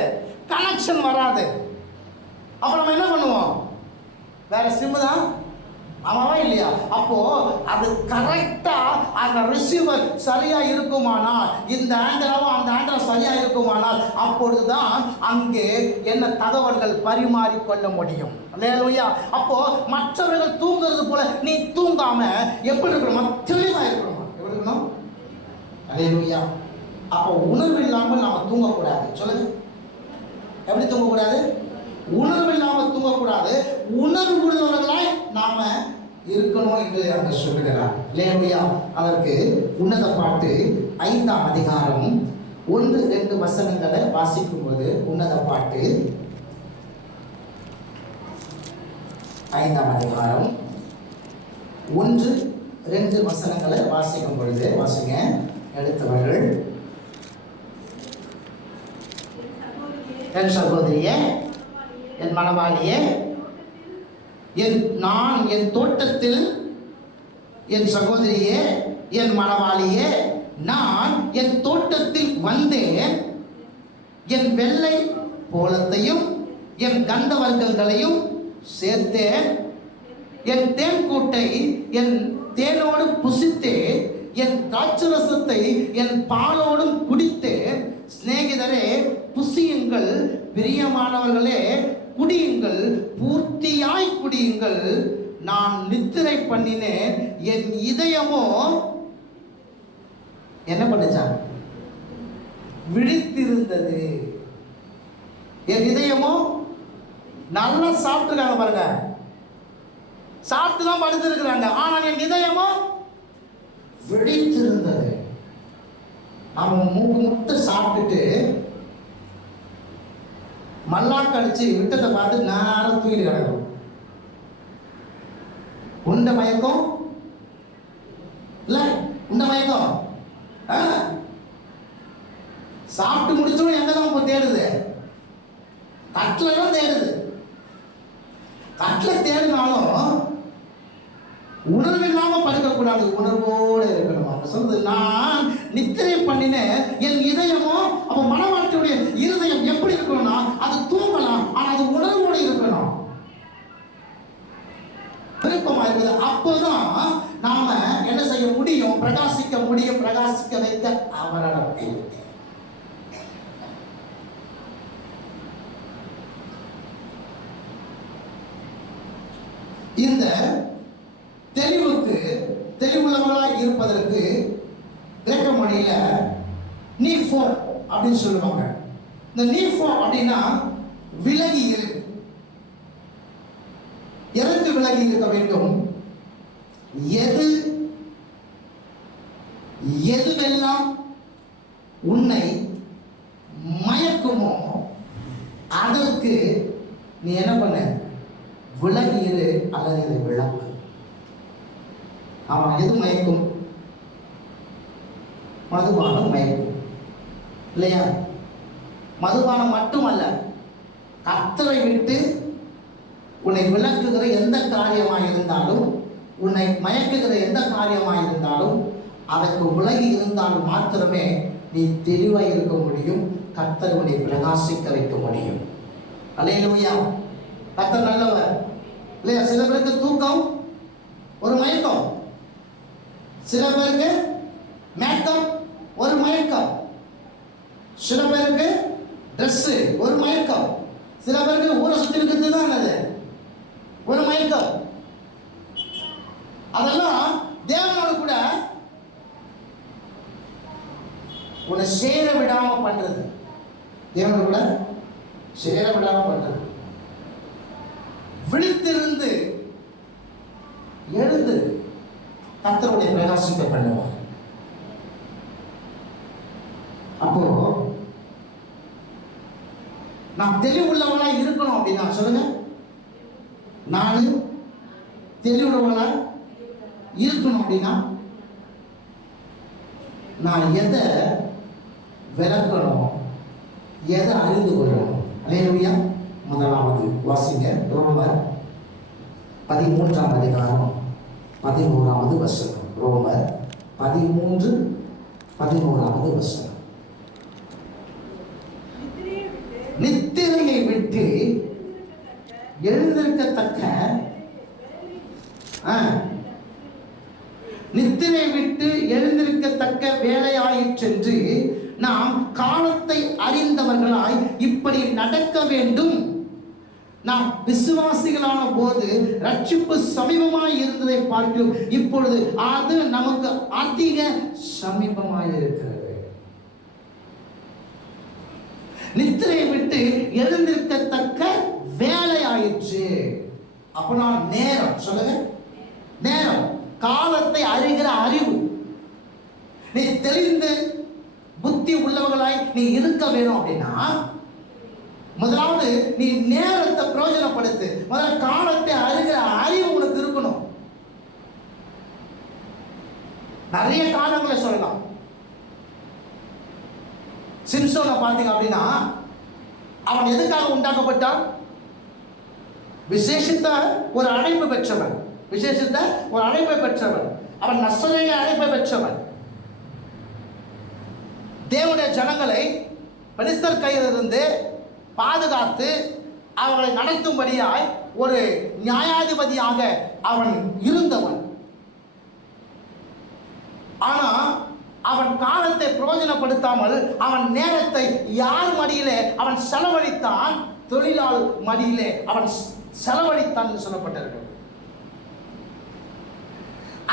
கனெக்ஷன் வராது. அப்போ நம்ம என்ன பண்ணுவோம், வேற சிம்மு தான், ஆமாவா இல்லையா? அப்போ அது கரெக்டா அந்த ரிசீவர் சரியா இருக்குமானால், இந்த ஆண்டராவும் அந்த ஆண்டரா சரியா இருக்குமானால், அப்பொழுதுதான் அங்கே என்ன தகவல்கள் பரிமாறிக்கொள்ள முடியும். அல்லேலூயா. அப்போ மற்றவர்கள் தூங்குறது போல நீ தூங்காம எப்படி இருக்கணும், தெளிவா இருக்கணுமா, எப்படி இருக்கணும்? அல்லேலூயா. அப்போ உணர்வு இல்லாமல் நாம தூங்கக்கூடாது. சொல்லுங்க, எப்படி தூங்கக்கூடாது? உணர்வு இல்லாமல் தூங்கக்கூடாது, உணர்வு உள்ளவர்களாய் நாம இருக்கணும் என்று அங்க சொல்லுகிறார். அல்லேலூயா. அதற்கு உன்னத பாட்டு 5ஆம் அதிகாரம் 1-2 வசனங்களை வாசிக்கும் போது, உன்னத பாட்டு 5ஆம் அதிகாரம் 1-2 வசனங்களை வாசிக்கும் பொழுது, வாசிங்க எடுத்தவர்கள். என் சகோதரியே, என் மனவாளியே, நான் என் தோட்டத்தில், என் சகோதரியே, என் மனவாளியே, நான் என் தோட்டத்தில் வந்தேன், என் வெள்ளை போலத்தையும் என் கந்த வர்க்கங்களையும் சேர்த்தேன், என் தேன் கூட்டை என் தேனோடு புசித்தேன், என் திராட்சரசத்தை என் பாலோடும் குடித்தேன். சிநேகிதரே புசியுங்கள், பிரியமானவர்களே குடியுங்கள், பூர்த்தியாய் குடியுங்கள். நான் நித்திரை பண்ணினேன், என் இதயமோ என்ன பண்ணுச்சான், விழித்திருந்தது. என் இதயமோ நல்லா சாப்பிட்டுருக்காங்க பாருங்க, சாப்பிட்டு தான் படுத்து இருக்கிறாங்க, ஆனால் என் இதயமோ விழித்திருந்தது. அவன் மூக்கு முட்டு சாப்பிட்டுட்டு மல்லாக்க அடிச்சு விட்டதை பார்த்து நேரம் தூக்கிட்டு கிடக்கும். உண்ட மயக்கம் இல்ல, உண்ட மயக்கம் சாப்பிட்டு முடிச்சோம் எங்க தான் இப்போ தேடுது, கட்டில தான் தேடுது. கட்டில தேடினாலும் உணர்வு இல்லாம படுக்கக்கூடாது, உணர்வோடு இருக்கணும். சொல்றது, நான் நித்திரை பண்ணினேன், என் இதயமோ. அப்ப மனவாட்டியுடைய இருதயம் எப்படி இருக்கணும்னா, அது தூங்கலாம், ஆனா அது உணர்வோடு இருக்கணும், விருப்பமா இருக்குது. அப்போதான் நாம என்ன செய்ய முடியும், பிரகாசிக்க முடியும். பிரகாசிக்க வைக்க அவரிடம் இந்த தெளிவுள்ளவர்களாக இருப்பதற்கு கிரேக்க மொழியில நீஃபோ அப்படின்னு சொல்லுவாங்க. இந்த நீஃபோ அப்படின்னா விலகி இரு, எதற்கு விலகி இருக்க வேண்டும், எதுவெல்லாம் உன்னை மயக்குமோ அதற்கு நீ என்ன பண்ண, விலகி இரு அல்லது இதை விளக்கு. அவன் எது மயக்கும், மதுபானம் மயக்கும் இல்லையா? மதுபானம் மட்டுமல்ல, கர்த்தரை விட்டு உன்னை விளக்குகிற எந்த காரியமாக இருந்தாலும், உன்னை மயக்குகிற எந்த காரியமாக இருந்தாலும், அதற்கு விலகி இருந்தால் மாத்திரமே நீ தெளிவாக இருக்க முடியும், கர்த்தர் உன்னை பிரகாசிக்க வைக்க முடியும். அல்லேலூயா. கர்த்தர் நல்லவர் இல்லையா? சில பேருக்கு தூக்கம் ஒரு மயக்கம், சில பேருக்கு மேக்கப் ஒரு மயக்கம், சில பேருக்கு ட்ரெஸ் ஒரு மயக்கம், சில பேருக்கு ஊரை சுற்றி இருக்கிறது தான் அது ஒரு மயக்கம். அதெல்லாம் தேவனோடு கூட உன்னை சேர விடாம பண்றது, தேவனோடு கூட சேர விடாம பண்றது. விழித்திருந்து எழுந்து கர்த்தருடைய பிரகாசிக்க பண்ணுவார். அப்போ நாம் தெளிவுள்ளவனா இருக்கணும் அப்படின்னா சொல்லுங்க, நான் தெளிவுள்ளவனா இருக்கணும் அப்படின்னா நான் எதை விளக்கணும், எதை அறிந்து கொள்ளணும்? அல்லேலூயா. முதலாவது வாசிங்க, ரோமர் 13ஆம் அதிகாரம் 11வது வசனம். ரோமர் 13:11வது வசனம். நித்திரையை விட்டு எழுந்திருக்கத்தக்க நித்திரை விட்டு எழுந்திருக்கத்தக்க வேலையாயிற்றென்று நாம் காலத்தை அறிந்தவர்களாய் இப்படி நடக்க வேண்டும். நாம் விசுவாசிகளான போது ரட்சிப்பு சமீபமாய் இருந்ததை பார்க்கிறோம், இப்பொழுது அது நமக்கு அதிக சமீபமாய் இருக்கிறது. நித்திரை விட்டு எழுந்திருக்கத்தக்க வேலை ஆயிற்று. அப்ப நான் நேரம், சொல்லுங்க, நேரம், காலத்தை அறிகிற அறிவு. நீ தெளிந்து புத்தி உள்ளவர்களாய் நீ இருக்க வேணும் அப்படின்னா முதலாவது நீ நேரத்தை பிரயோஜனப்படுத்து. முதல்ல காலத்தை அறிகிற அறிவு உனக்கு இருக்கணும். நிறைய காலங்களை சொல்லலாம். சிம்சோனை பார்த்தீங்க அப்படின்னா அவன் எதுக்காக உண்டாக்கப்பட்டான்? விசேஷித்த ஒரு அழைப்பு பெற்றவன், விசேஷித்த ஒரு அழைப்பை பெற்றவன். அவன் நசரேய அழைப்பை பெற்றவன். தேவனுடைய ஜனங்களை பெலிஸ்தர் கையிலிருந்து பாதுகாத்து அவர்களை நடத்தும்படியாய் ஒரு நியாயாதிபதியாக அவன் இருந்தவன். ஆனா அவன் காலத்தை பிரயோஜனப்படுத்தாமல் அவன் நேரத்தை யார் மடியிலே அவன் செலவழித்தான்? தொழிலாளர் மடியிலே அவன் செலவழித்தான் என்று சொல்லப்பட்டிருக்கிறது.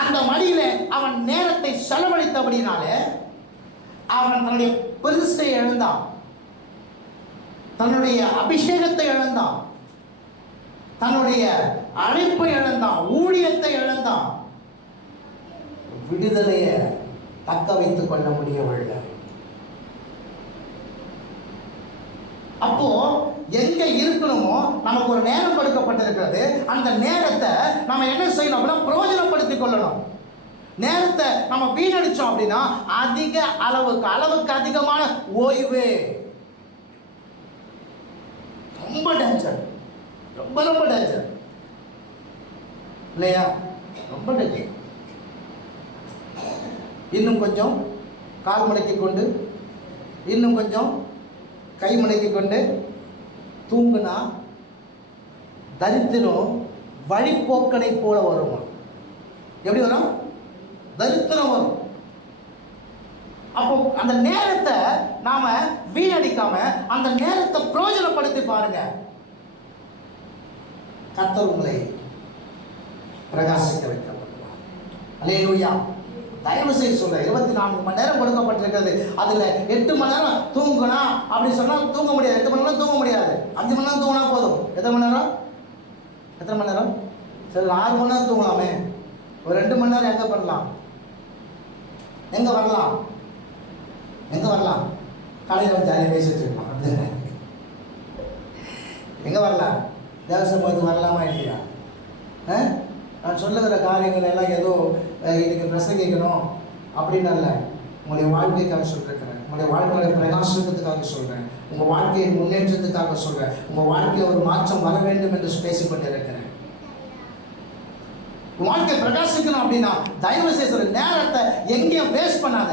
அந்த மடியிலே அவன் நேரத்தை செலவழித்தபடினாலே அவன் தன்னுடைய பெருசை இழந்தான், தன்னுடைய அபிஷேகத்தை இழந்தான், தன்னுடைய அழைப்பை இழந்தான், ஊழியத்தை இழந்தான், விடுதலையை தக்க வைத்துக் கொள்ள முடியவில்லை. அப்போ எங்க இருக்கணுமோ நமக்கு ஒரு நேரம் கொடுக்கப்பட்டிருக்கிறது. அந்த நேரத்தை நம்ம என்ன செய்யணும் அப்படின்னா பிரயோஜனப்படுத்திக் கொள்ளணும். நேரத்தை நம்ம வீணடிச்சோம் அப்படின்னா அதிக அளவுக்கு அதிகமான ஓய்வு, ரொம்ப டேஞ்சர், ரொம்ப ரொம்ப டேஞ்சர் இல்லையா? ரொம்ப டேஞ்சர். இன்னும் கொஞ்சம் கால் மடக்கி கொண்டு, இன்னும் கொஞ்சம் கை மடக்கி கொண்டு தூங்குனா தரித்திரம் வழிபோக்கனை போல வருமா? எப்படி வரும்? தரித்திரம் வரும். அப்போ அந்த நேரத்தை நாம வீணடிக்காம அந்த நேரத்தை பிரயோஜனப்படுத்தி பாருங்க. கர்த்தர் உங்களை பிரகாசிக்க வைக்கப்படுவார். அல்லேலூயா. தயவு செய்து சொல்றேன், 24 மணி நேரம் கொடுக்கப்பட்டிருக்கிறது. அதுல 8 மணி நேரம் தூங்குனா அப்படின்னு சொன்னா தூங்க முடியாது. 8 மணி நேரம் தூங்க முடியாது. 5 மணி நேரம் தூங்கினா போதும். எத்தனை மணி நேரம்? எத்தனை மணி நேரம்? சரி, 6 மணி நேரம் தூங்கலாமே. ஒரு 2 மணி நேரம் எங்க பண்ணலாம்? எங்க வரலாம்? எங்க வரலாம்? காலையில் வந்து ஜாலியாக பேசிட்டு இருக்கோம். எங்க வரலாம்? தேவசம்பவத்துக்கு வரலாமா இல்லையா? நான் சொல்லுகிற காரியங்கள் எல்லாம் ஏதோ இதுக்கு பிரசங்கிக்கணும் அப்படின்னு அல்ல. உங்களுடைய வாழ்க்கைக்காக சொல்லிருக்கிறேன், உங்களுடைய வாழ்க்கையோட பிரகாசத்துக்காக சொல்கிறேன், உங்கள் வாழ்க்கையின் முன்னேற்றத்துக்காக சொல்கிறேன், உங்கள் வாழ்க்கையில் ஒரு மாற்றம் வர வேண்டும் என்று பேசிக்கொண்டு இருக்கிறேன். வாழ்க்கை பிரகாசிக்கணும் அப்படின்னா தயவு செய்து நேரத்தை எங்கேயும் வேஸ்ட் பண்ணாத.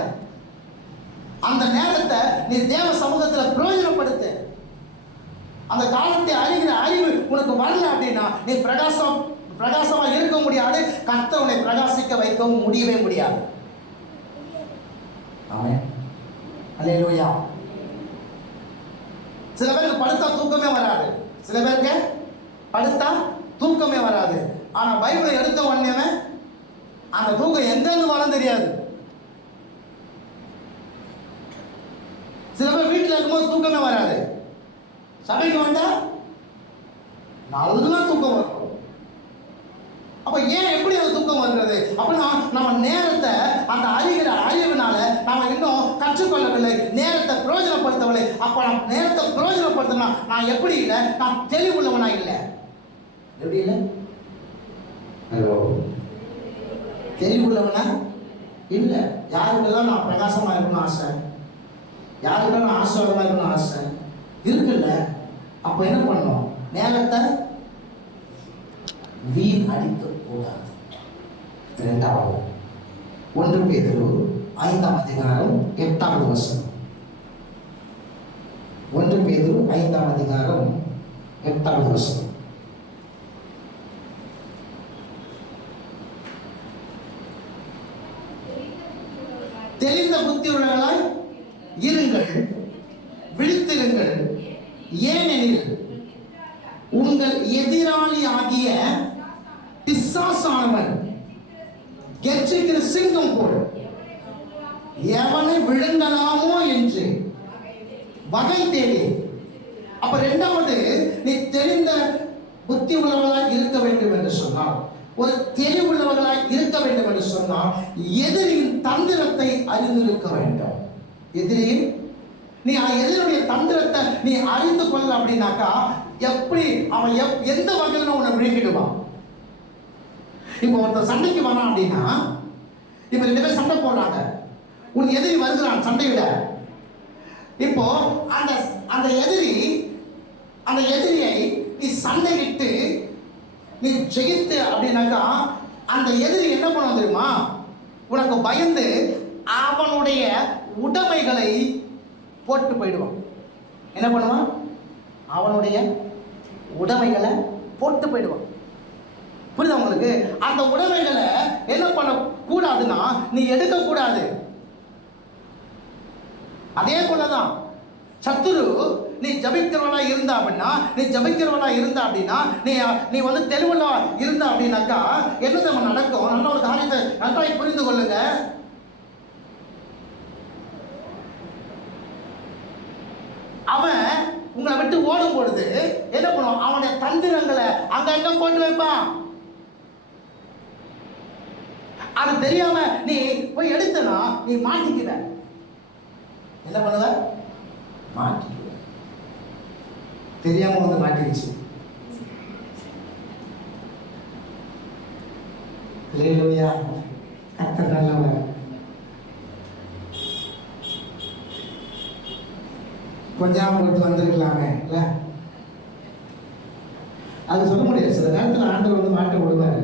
அந்த நேரத்தை நீ தேவ சமூகத்தில் பிரயோஜனப்படுத்து. அந்த காலத்தை அறிகிற அறிவு உனக்கு வரல அப்படின்னா நீ பிரகாசமா இருக்க முடியாது. கர்த்தர் உன்னை பிரகாசிக்க வைக்கவும் முடியவே முடியாது. ஆமென். அல்லேலூயா. சில பேருக்கு படுத்தா தூக்கமே வராது. சில பேருக்கு படுத்தா தூக்கமே வராது. ஆனா பைபிளை எடுத்த உடனே அந்த தூக்கம் எங்கேருந்து வரும் தெரியாது. சில பேர் வீட்டில் இருக்கும்போது தூக்கமே வராது. சபைக்கு வந்தா நல்லா தூக்கம் வரும். அப்ப ஏன் எப்படி அந்த தூக்கம் வருகிறது? அப்படின்னா நம்ம நேரத்தை அந்த அறிகிற அறிவினால நாம இன்னும் கற்றுக்கொள்ளவில்லை, நேரத்தை பிரயோஜனப்படுத்தவில்லை. அப்ப நம்ம நேரத்தை பிரயோஜனப்படுத்தணும். நான் எப்படி இல்லை? நான் தெளிவுள்ளவனா இல்லை. எப்படி இல்லை? ஹலோ, தெளிவுள்ளவனா இல்லை. யாருக்கெல்லாம் நான் பிரகாசமாக இருக்கணும்னு ஆசை, யாருக்கெல்லாம் நான் ஆசீர்வாதமாக இருக்கணும்னு ஆசை இருக்குல்ல, அப்போ என்ன பண்ணணும்? நேரத்தை வீண் அடிக்க கூடாது. இரண்டாவது 1 பேதுரு 5ஆம் அதிகாரம் 8வது வசனம். 1 பேதுரு 5ஆம் அதிகாரம் 8வது வசனம். தெளிந்த புத்தி உள்ளவர்களாய் இருங்கள், விழித்திருங்கள், ஏனெனில் உங்கள் எதிராளி ஆகிய பிசாசானவன் கெர்ச்சிக்கிற சிங்கம் போல் எவனை விழுங்கலாமோ என்று வகை தேடி. அப்ப இரண்டாவது, நீ தெரிந்த புத்தி உள்ளவர்களாய் இருக்க வேண்டும் என்று சொன்னால், ஒரு தெளிவுள்ளவர்களாய் இருக்க வேண்டும் என்று சொன்னால், எதிரியின் தந்திரத்தை அறிந்திருக்க வேண்டும். எதிரியின் நீ எதிரியுடைய தந்திரத்தை நீ அறிந்து கொள்ள அப்படின்னாக்கா, எப்படி அவன் எந்த வகையில் உன்னை விழுங்கிடுவான். இப்போ ஒருத்தர் சண்டைக்கு வரான் அப்படின்னா, இப்ப 2 பேர் சண்டை போடுறாங்க, உன் எதிரி வருகிறான் சண்டையிட. இப்போ அந்த எதிரியை நீ சண்டையிட்டு நீ ஜெயித்து அப்படின்னாக்கா, அந்த எதிரி என்ன பண்ணுவான் தெரியுமா? உனக்கு பயந்து அவனுடைய உடைமைகளை போட்டு போயிடுவான். என்ன பண்ணுவான்? அவனுடைய உடைமைகளை போட்டு போயிடுவான். புரியுதா உங்களுக்கு? அந்த உடைமைகளை என்ன பண்ண கூடாதுன்னா, நீ எடுக்க கூடாது. அதே போலதான் சத்துரு நீ ஜபிக்கிறவனா இருந்தா அப்படின்னா, நீ வந்து தெளிவுள்ளவா இருந்தா அப்படின்னாக்கா என்ன நம்ம நடக்கும்? நல்ல ஒரு காரியத்தை நன்றாய் புரிந்து கொள்ளுங்க. அவன் உங்களை விட்டு ஓடும் பொழுது என்ன பண்ணுவான்? அவனுடைய தந்திரங்களை அங்க போட்டு வைப்பான். அது தெரியாம நீ போய் எடுத்தனா நீ மாட்டிக்குவ. என்ன பண்ணுவ? மாட்டிக்குவ. தெரியாம வந்து மாட்டிடுச்சு. ஹல்லேலூயா. கர்த்தர் நல்லவர். கொஞ்சம் கொடுத்து வந்திருக்கலாமே இல்ல? அது சொல்ல முடியாது. சில நேரத்தில் ஆண்டவர் வந்து மாட்ட விடுவாரு.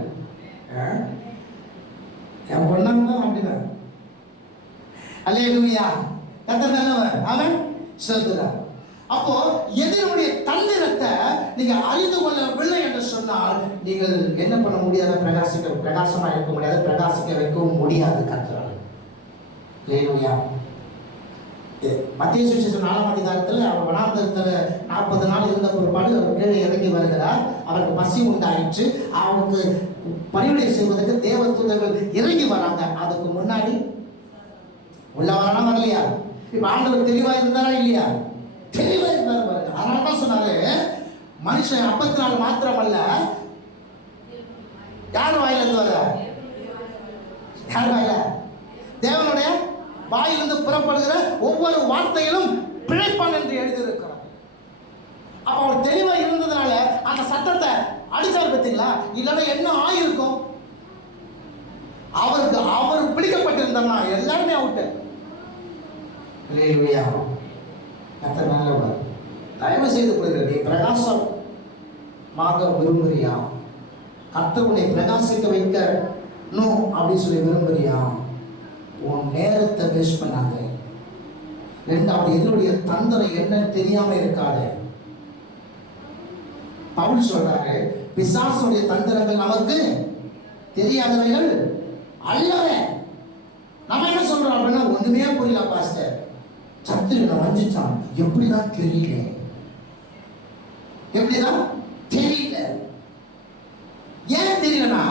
என் பொண்ணாங்க தான் மாட்டினார். ஹல்லேலூயா. கர்த்தர் நல்லவர். அவன் சொல்கிறார். அப்போ எதிரியுடைய தந்திரத்தை நீங்க அறிந்து கொள்ளவில்லை என்று சொன்னால், நீங்கள் என்ன பண்ண முடியாத? பிரகாசமா இருக்க முடியாது, பிரகாசிக்க வைக்கவும் முடியாது. கர்த்தரால். ஹல்லேலூயா. மத்திய சுவிசேஷம் 4ஆம் அதிகாரத்தில் அவர் வனாந்தரத்தில் 40 நாள் இருந்த பிற்பாடு அவர் கீழே இறங்கி வருகிறார். அவருக்கு பசி உண்டாயிற்று. அவருக்கு பணிவிடை செய்வதற்கு தேவ தூதர்கள் இறங்கி வராங்க. அதுக்கு முன்னாடி உள்ள வரணும் வரலையா? இப்ப ஆண்டவர் தெளிவா இருந்தாரா இல்லையா? தெளிவா இருந்தார் பாருங்க. அதனால தான் சொன்னாரு, மனுஷன் அப்பத்தினால் மாத்திரமல்ல, யார் வாயில இருந்து வர? யார் வாயில? தேவனுடைய வாயிலிருந்து புறப்படுகிற ஒவ்வொரு வார்த்தையிலும் பிழைப்பான் என்று எழுதியிருக்கிறார். அப்ப அவர் தெளிவா இருந்ததுனால அந்த சத்தத்தை அடிச்சார். பார்த்தீங்களா? இல்லைன்னா என்ன ஆயிருக்கும்? அவர் பிடிக்கப்பட்டிருந்தா எல்லாருமே அவுட்டு. தயவு செய்து கொடுக்கிற நீ பிரகாசமாக விரும்புறியா? கர்த்தருடைய பிரகாசிக்க வைக்கணும் அப்படின்னு சொல்லி விரும்புறியா? உன் நேரத்தை வேஸ்ட் பண்ணாத. இரண்டாவது, எதிலுடைய தந்திரம் என்ன தெரியாம இருக்காத. பவுல் சொல்றாரு, பிசாசுடைய தந்திரங்கள் நமக்கு தெரியாதவைகள் அல்லவே. நம்ம என்ன சொல்றோம் அப்படின்னா, ஒண்ணுமே புரியல பாஸ்டர், சத்துருவை வஞ்சிச்சான், எப்படிதான் தெரியல, எப்படிதான் தெரியல. ஏன் தெரியலன்னா,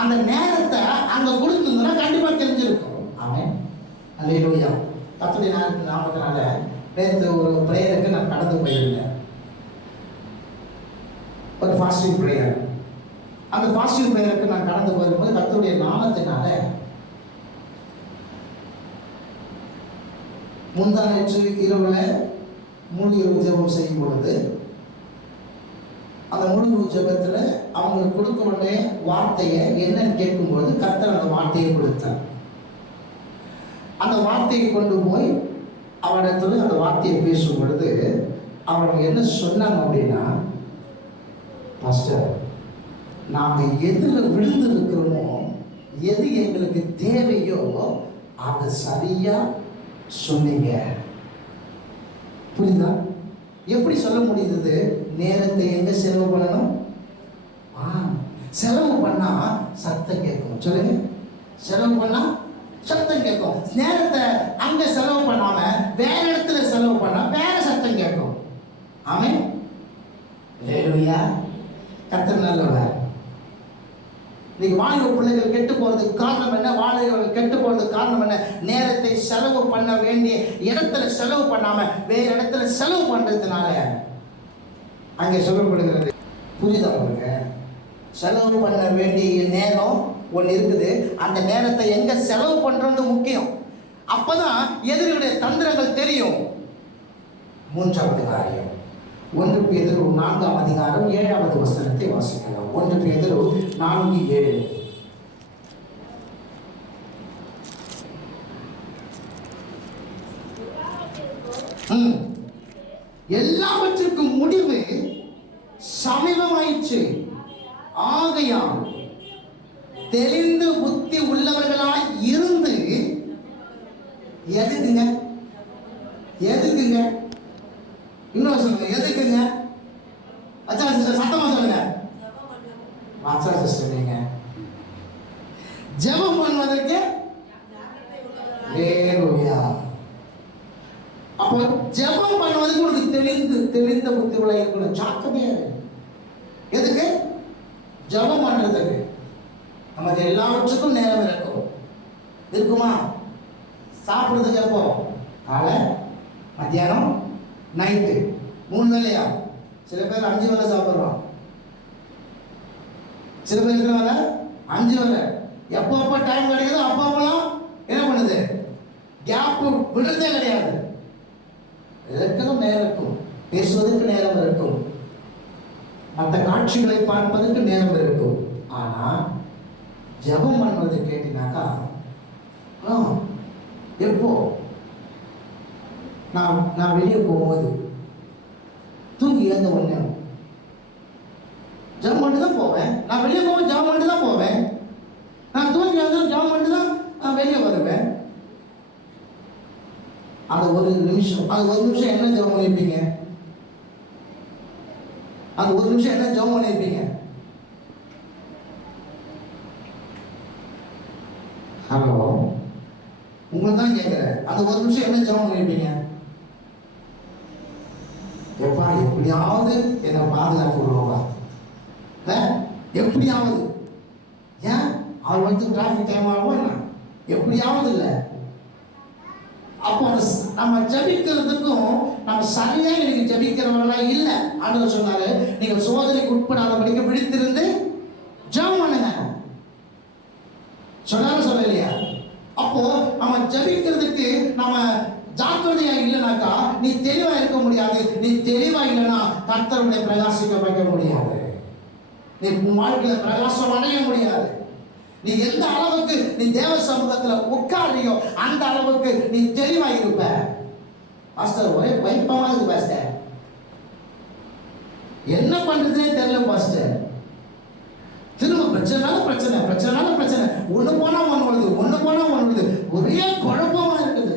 அந்த நேரத்தை அங்க கொடுத்துருந்தா கண்டிப்பா தெரிஞ்சிருக்கும். ஆமென். அல்லேலூயா. கர்த்தருடைய நாமத்தினால நேற்று ஒரு பிரேயருக்கு நான் கடந்து போயிருந்தேன். ஒரு ஃபாஸ்டிங் பிரேயர். அந்த ஃபாஸ்டிங் பிரேயருக்கு நான் கடந்து போயிருக்கும்போது கர்த்தருடைய நாமத்தினால முந்தா நேற்று இரவுல மூலிகை ஜெபம் செய்யும் பொழுது அந்த முழு ஜெபத்தில் அவங்களுக்கு கொடுக்க வேண்டிய வார்த்தையை என்னன்னு கேட்கும்போது கர்த்தர் அந்த வார்த்தையை கொடுத்தார். அந்த வார்த்தையை கொண்டு போய் அவனிடத்துல அந்த வார்த்தையை பேசும் பொழுது அவங்க என்ன சொன்னாங்க அப்படின்னா, பாஸ்டர், நாங்கள் எதில் விழுந்து இருக்கிறோமோ, எது எங்களுக்கு தேவையோ அதை சரியா சொன்னீங்க. புரியுதா? எப்படி சொல்ல முடியுது? நேரத்தை எங்க செலவு பண்ணணும்? செலவு பண்ணா சத்தம் கேட்கும். சொல்லுங்க, செலவு பண்ணா சத்தம் கேட்கும். நேரத்தை அங்க செலவு பண்ணாம வேற இடத்துல செலவு பண்ணா வேற சத்தம் கேட்கும். ஆமென். ஹல்லேலூயா. கர்த்தர் நல்லவர். இன்னைக்கு வாலிப பிள்ளைகள் கெட்டு போறதுக்கு காரணம் என்ன? வாலிபர்கள் கெட்டு போறதுக்கு காரணம் என்ன? நேரத்தை செலவு பண்ண வேண்டிய இடத்துல செலவு பண்ணாம வேற இடத்துல செலவு பண்றதுனால அங்கே சொல்லப்படுகிறது. புரியுதா உங்களுக்கு? செலவு பண்ண வேண்டிய நேரம் ஒன்று இருக்குது. அந்த நேரத்தை எங்க செலவு பண்றது முக்கியம். அப்பதான் எதிரியுடைய தந்திரங்கள் தெரியும். மூன்றாவது காரியம், 1 பேதுரு 4ஆம் அதிகாரம் 7வது வசனத்தை வாசிக்கலாம். 1 பேதுரு 4:7. எல்லாவற்றுக்கும் முடிவு சமீபமாயிற்று. ஆகையால் தெளிந்து புத்தி உள்ளவர்களாய் இருந்து எதுக்குங்க இன்னொரு சொல்லுங்க, எதுக்குங்க? அச்சா சிஸ்டர் சத்தமா சொல்லுங்க. அச்சா சிஸ்டர், நீங்க ஜெபம் பண்ணுவதற்கு அப்போ ஜெபம் பண்ணுவதற்கு உங்களுக்கு தெளிந்த புத்திகளை இருக்கணும். ஜாக்கிரதையா எதுக்கு? ஜெபம் பண்றதுக்கு. நமக்கு எல்லாவற்றுக்கும் நேரம் இருக்குமா? சாப்பிடுறதுக்கு எப்போ? காலை, மத்தியானம், நைட்டு, 3 வேளையா? சில பேர் 5 வேளை சாப்பிடுறோம். சில பேர் இருக்கிறவங்க 5 வேளை. எப்போ டைம் கிடைக்குதோ அப்போலாம் என்ன பண்ணுது? கேப் விடுறதே கிடையாது. எதற்கும் நேரம் இருக்கும். பேசுவதற்கு நேரம் இருக்கும். மற்ற காட்சிகளை பார்ப்பதற்கு நேரம் இருக்கும். ஆனா ஜெபம் பண்ணுவதை கேட்டினாக்கா எப்போ? நான் வெளியே போகும்போது தூங்கி எழுந்த உடனே ஜெபம் பண்ணிட்டு தான் போவேன். நான் வெளியே போவேன், ஜெபம் பண்ணிட்டு தான் போவேன். நான் தூங்கி எழுந்த ஜெபம் பண்ணிட்டு தான் வெளியே வருவேன். அது ஒரு நிமிஷம் என்ன ஜெபம் பண்ணிருப்பீங்க? அது ஒரு நிமிஷம் என்ன ஜெபம் பண்ணிருப்பீங்க? ஹலோ, உங்களை தான் கேட்கிறேன். அந்த ஒரு நிமிஷம் என்ன ஜெபம் பண்ணிருப்பீங்க? எப்பா எப்படியாவது என்னை பாதுகாத்து விடுவா, எப்படியாவது. ஏன் அவர் வந்து டிராஃபிக் டைம் ஆகும் என்ன? எப்படியாவது இல்லை. அப்போ நம்ம ஜபிக்கிறதுக்கும் நம்ம சரியாக நீங்க ஜபிக்கிறவங்களா இல்லை. ஆண்டவர் சொன்னாரு, நீங்க சோதனைக்கு உட்படாதபடிக்கு விழித்திருந்து ஜெபம் பண்ணுங்க சொன்னாலும் சொல்லலையா? அப்போ நம்ம ஜபிக்கிறதுக்கு நம்ம ஜாக்கிரதையா இல்லைனாக்கா நீ தெளிவா இருக்க முடியாது. நீ தெளிவா இல்லைன்னா கர்த்தருடைய பிரகாசிக்க வைக்க முடியாது. நீ வாழ்க்கையில பிரகாசம் அடைய முடியாது. நீ எந்த அளவுக்கு நீ தேவ சமூகத்துல உட்காரியோ அந்த அளவுக்கு நீ தெளிவா இருப்ப. பாஸ்டர், ஒரே பயப்பமா இருக்கு பாஸ்டர், என்ன பண்றதுனே தெரியல பாஸ்டர். திரும்ப பிரச்சனை ஒண்ணு போனா ஒண்ணு ஒரே குழப்பமா இருக்குது.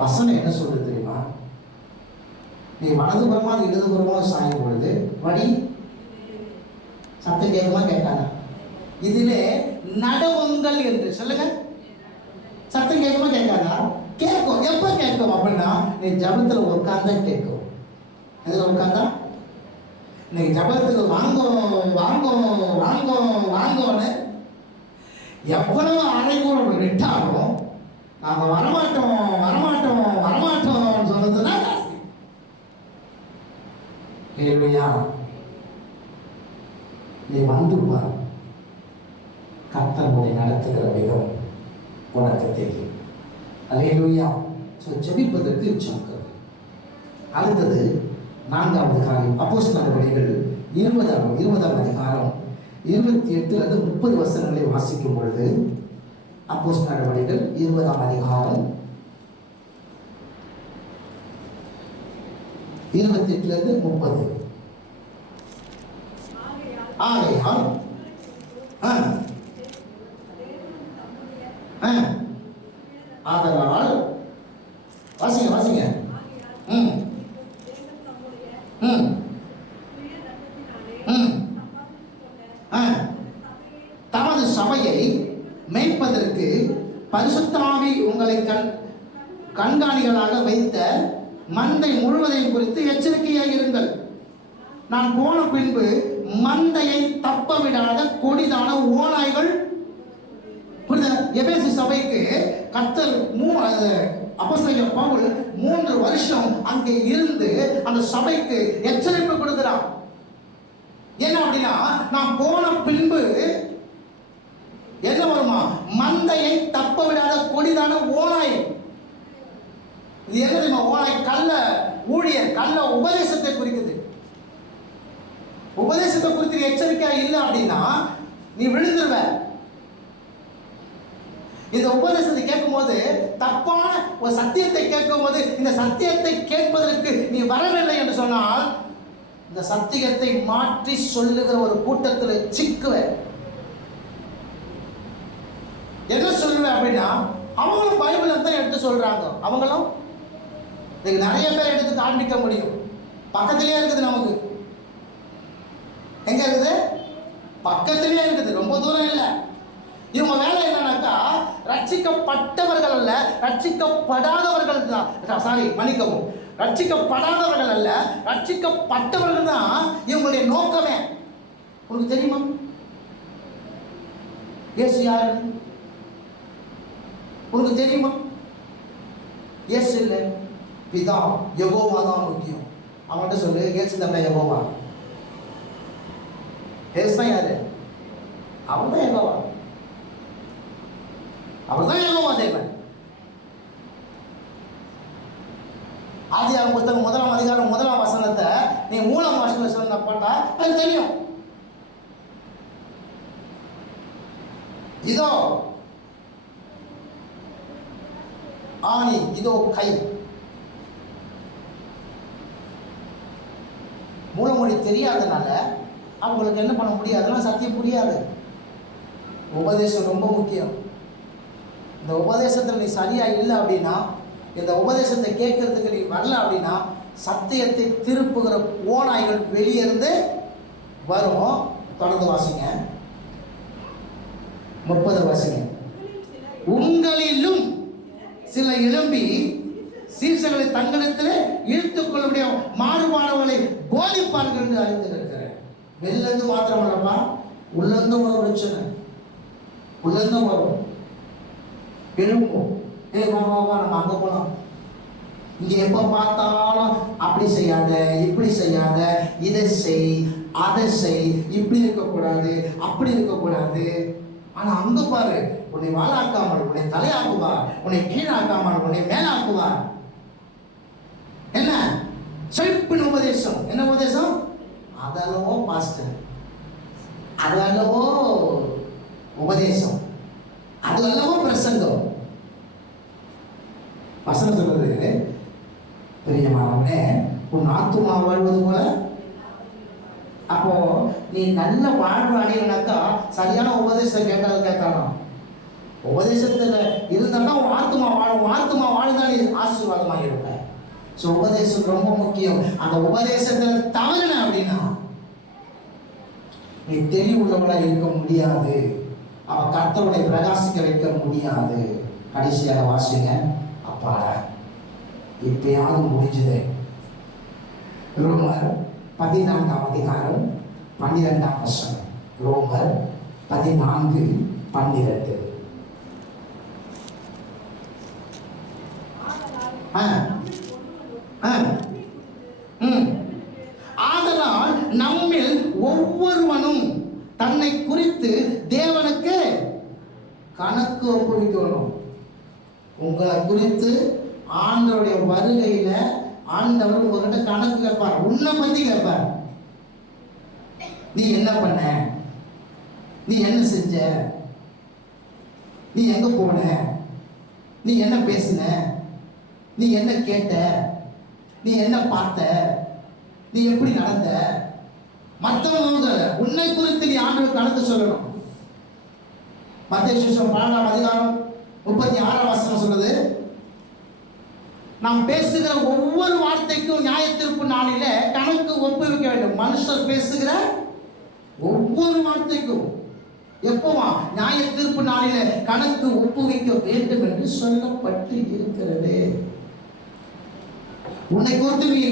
வசனம் என்ன சொல்றது தெரியுமா? நீ வலதுபுறமா இடதுபுறமா சாயும் பொழுது வழி சத்தம் கேட்குமா கேட்காதா? இதிலே நடவுங்கள் என்று சொல்லுங்க. சத்தம் கேட்குமா கேட்காதா? கேட்கும். எப்ப கேட்கும் அப்படின்னா நீ ஜபத்துல உட்கார்ந்தா கேட்கும். எதுல உட்கார்ந்தா? இன்னைக்கு ஜபத்துக்கு வாங்கோன்னு எவ்வளவு அரைக்கூட விட்டாலும் நாங்க வரமாட்டோம் சொன்னதுதான் ஜாஸ்தி. நீ வந்து பார், கர்த்தர் உன்னை நடத்துகிற விதம் உனக்கு தெரியும். அல்லேலூயா. ஜெபிப்பதற்கு ஜாக்கிரதை. அடுத்தது 4வது காரியம், அப்போஸ்தலர் நடவடிக்கைகள் 20ஆம் அதிகாரம் 28 30 வசனங்களை வாசிக்கும் பொழுது, அப்போஸ்தலர் நடவடிக்கைகள் 20ஆம் அதிகாரம் 28 30. ஆகையால் ஆதலால் வாசிங்க தமது சபையை மேய்ப்பதற்கு பரிசுத்த ஆவி உங்களை கண்காணிகளாக வைத்த மந்தை முழுவதையும் குறித்து எச்சரிக்கையாக இருங்கள். நான் போன பின்பு மந்தையை தப்ப விடாத கொடிதான ஓநாய்கள். எபேசு சபைக்கு கர்த்தர் அப்போஸ்தலர் பவுல் 3 வருஷம் அங்கே இருந்து அந்த சபைக்கு எச்சரிப்பு கொடுக்கிறார். என்ன அப்படின்னா, நான் போன பின்பு என்ன வருமா, மந்தையை தப்ப விடாத கொடிதான ஓநாய். இது என்ன தெரியுமா? ஓநாய் கள்ள ஊழியர், கள்ள உபதேசத்தை குறிக்குது. உபதேசத்தை குறித்து எச்சரிக்கையா இல்லை அப்படின்னா நீ விழுந்துருவ. இந்த உபதேசத்தை கேட்கும் போது, தப்பான ஒரு சத்தியத்தை கேட்கும் போது, இந்த சத்தியத்தை கேட்பதற்கு நீ வரவில்லை என்று சொன்னால் இந்த சத்தியத்தை மாற்றி சொல்லுகிற ஒரு கூட்டத்தில் சிக்குவ. என்ன சொல்லுவேன் அப்படின்னா, அவங்களும் பைபிள் தான் எடுத்து சொல்றாங்க. அவங்களும் நிறைய பேர் எடுத்து காண்பிக்க முடியும். பக்கத்திலேயே இருக்குது, நமக்கு எங்க இருக்குது? பக்கத்திலேயே இருக்குது, ரொம்ப தூரம் இல்லை. இவங்க வேலை என்னன்னாக்கா, ரட்சிக்கப்பட்டவர்கள் அல்ல, ரட்சிக்கப்படாதவர்கள் தான். மன்னிக்கவும், ரட்சிக்கப்படாதவர்கள் அல்ல, ரட்சிக்கப்பட்டவர்கள் தான் இவங்களுடைய நோக்கமே. உனக்கு தெரியுமா இயேசு யாரு? உனக்கு தெரியுமா? இயேசு இல்லை, பிதா யெகோவா தான் முக்கியம். அவன்கிட்ட சொல்லு, இயேசு தான் யெகோவா. இயேசு தான் யாரு? அவன் தான் யெகோவா. அவர்தான் யெகோவா தேவன். ஆதியாகமம் புத்தகம் 1ஆம் அதிகாரம் 1ஆம் வசனத்தை நீ மூல பாஷையில் சொன்னப்பட்டா அது தெரியும். இதோ ஆணி, இதோ கை. மூலமொழி தெரியாதனால அவங்களுக்கு என்ன பண்ண முடியாது, அதெல்லாம் சத்தியம் புரியாது. உபதேசம் ரொம்ப முக்கியம். இந்த உபதேசத்தில் நீ சரியா இல்லை அப்படின்னா, இந்த உபதேசத்தை கேட்கறதுக்கு நீ வரல அப்படின்னா, சத்தியத்தை திருப்புகிற ஓநாய்கள் வெளியே இருந்து வரும். தொடர்ந்து வாசிங்க, 30 வாசிங்க. உங்களிலும் சில எழும்பி சீசர்களை தங்களிடத்தில் இழுத்துக் கொள்ளக்கூடிய மாறுபாடுகளை போதிப்பார்கள் என்று அறிந்திருக்கிறேன். வெளிலிருந்து மாத்திரம் வரப்பா, உள்ளிருந்து ஒரு பிரச்சனை, உள்ளிருந்து வரும். எழும்பும், நம்ம அங்க போனோம், இங்க எப்ப பார்த்தாலும் அப்படி செய்யாத, இப்படி செய்யாத, இதை செய், அதை செய், இப்படி இருக்கக்கூடாது, அப்படி இருக்கக்கூடாது. ஆனா அங்க பாரு, உன்னை வாழாக்காமல் உன்னை தலையாக்குவார், உன்னை கீழாக்காமல் உன்னை மேலாக்குவார். என்ன செழிப்பின் உபதேசம்? என்ன உபதேசம்? அதல்லவோ பாஸ்டர், அதல்லவோ உபதேசம், அது அல்லவோ பிரசங்கம். வசனம் சொல்றது, பிரியமானவனே, உன் ஆத்துமா வாழ்வது போல. அப்போ நீ நல்ல வாழ்வு அடையணும்னாக்கா சரியான உபதேசம் கேட்கணும். உபதேசத்துல இருந்தா உன் ஆத்துமா வாழும், ஆத்துமா வாழ்ந்தால் நீ ஆசீர்வாதமாக இருப்ப. ஸோ உபதேசம் ரொம்ப முக்கியம். அந்த உபதேசத்துல தவறுன அப்படின்னா நீ தெளிவுள்ளவளாக இருக்க முடியாது, அவன் கர்த்தருடைய பிரகாசிக்க வைக்க முடியாது. கடைசியாக வாசிங்க, அப்பாடா இப்பயாவது முடிஞ்சது. ரோமர் 14ஆம் அதிகாரம் 12ஆம் வசனம். ரோமர் 14:12. ஆதலால் நம்மில் ஒவ்வொருவனும் தன்னை குறித்து தேவனுக்கு கணக்கு ஒப்புவிக்கணும். உங்களை குறித்து ஆண்டவருடைய வருகையில ஆண்டவர் உங்ககிட்ட கணக்கு கேட்பார். உன்னை பத்தி கேட்பார். நீ என்ன பண்ண, நீ என்ன செஞ்ச, நீ எங்க போன, நீ என்ன பேசின, நீ என்ன கேட்ட, நீ என்ன பார்த்த, நீ எப்படி நடந்த, மற்றவங்க உன்னை குறித்து நீ ஆண்டவருக்கு கணக்கு சொல்லணும். மத்தேயு சுவிசேஷம் 12ஆம் அதிகாரம் 36ஆம் வசனம் சொல்லுது, நாம் பேசுகிற ஒவ்வொரு வார்த்தைக்கும் நியாயத்தீர்ப்பு நாளில கணக்கு ஒப்புவிக்க வேண்டும். மனுஷர் பேசுகிற ஒவ்வொரு வார்த்தைக்கும் எப்போவா நியாய தீர்ப்பு நாளில கணக்கு ஒப்புவிக்க வேண்டும் என்று சொல்லப்பட்டு இருக்கிறது. உன்னை குறித்து நீ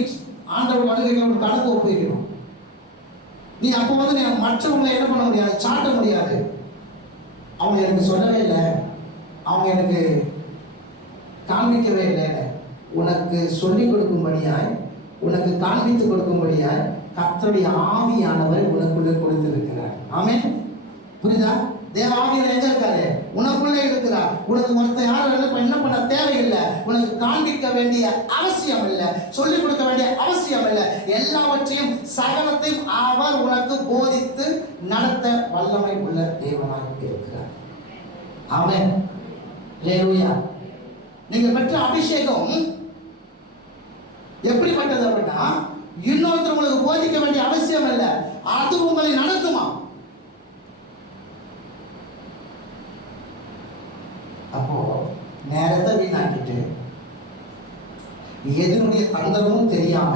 ஆண்டவர் வருகையில் கணக்கு ஒப்புவிக்கணும். நீ அப்போ வந்து மற்றவங்களை என்ன பண்ண முடியாது, சாட்ட முடியாது. அவங்க எனக்கு சொல்லவே இல்லை, அவங்க எனக்கு காண்பிக்கவே இல்லை. உனக்கு சொல்லிக் கொடுக்கும்படியாய், உனக்கு காண்பித்து கொடுக்கும்படியாய் கர்த்தருடைய ஆவியானவரை உனக்குள்ளே கொடுத்திருக்கிறார். ஆமென். புரியுதா? தேவ ஆவியானவர் எங்க இருக்காரு? உனக்குள்ளே இருக்கிறார். உனக்கு ஒருத்தர் யாரும் என்ன பண்ண தேவையில்லை. உனக்கு காண்பிக்க வேண்டிய அவசியம் இல்லை, சொல்லிக் கொடுக்க வேண்டிய அவசியம் இல்லை. எல்லாவற்றையும் சகலத்தையும் அவர் உனக்கு போதித்து நடத்த வல்லமை உள்ள தேவனாக இருக்கிறார். ஆமென். அல்லேலூயா. நீங்க பெற்ற அபிஷேகம் எப்படிப்பட்டது அப்படின்னா, இன்னொருத்தர் உங்களுக்கு போதிக்க வேண்டிய அவசியம் இல்லை, அது உங்களை நடத்துமா. அப்போ நேரத்தை வீணாக்கிட்டு எதனுடைய தந்திரமும் தெரியாம,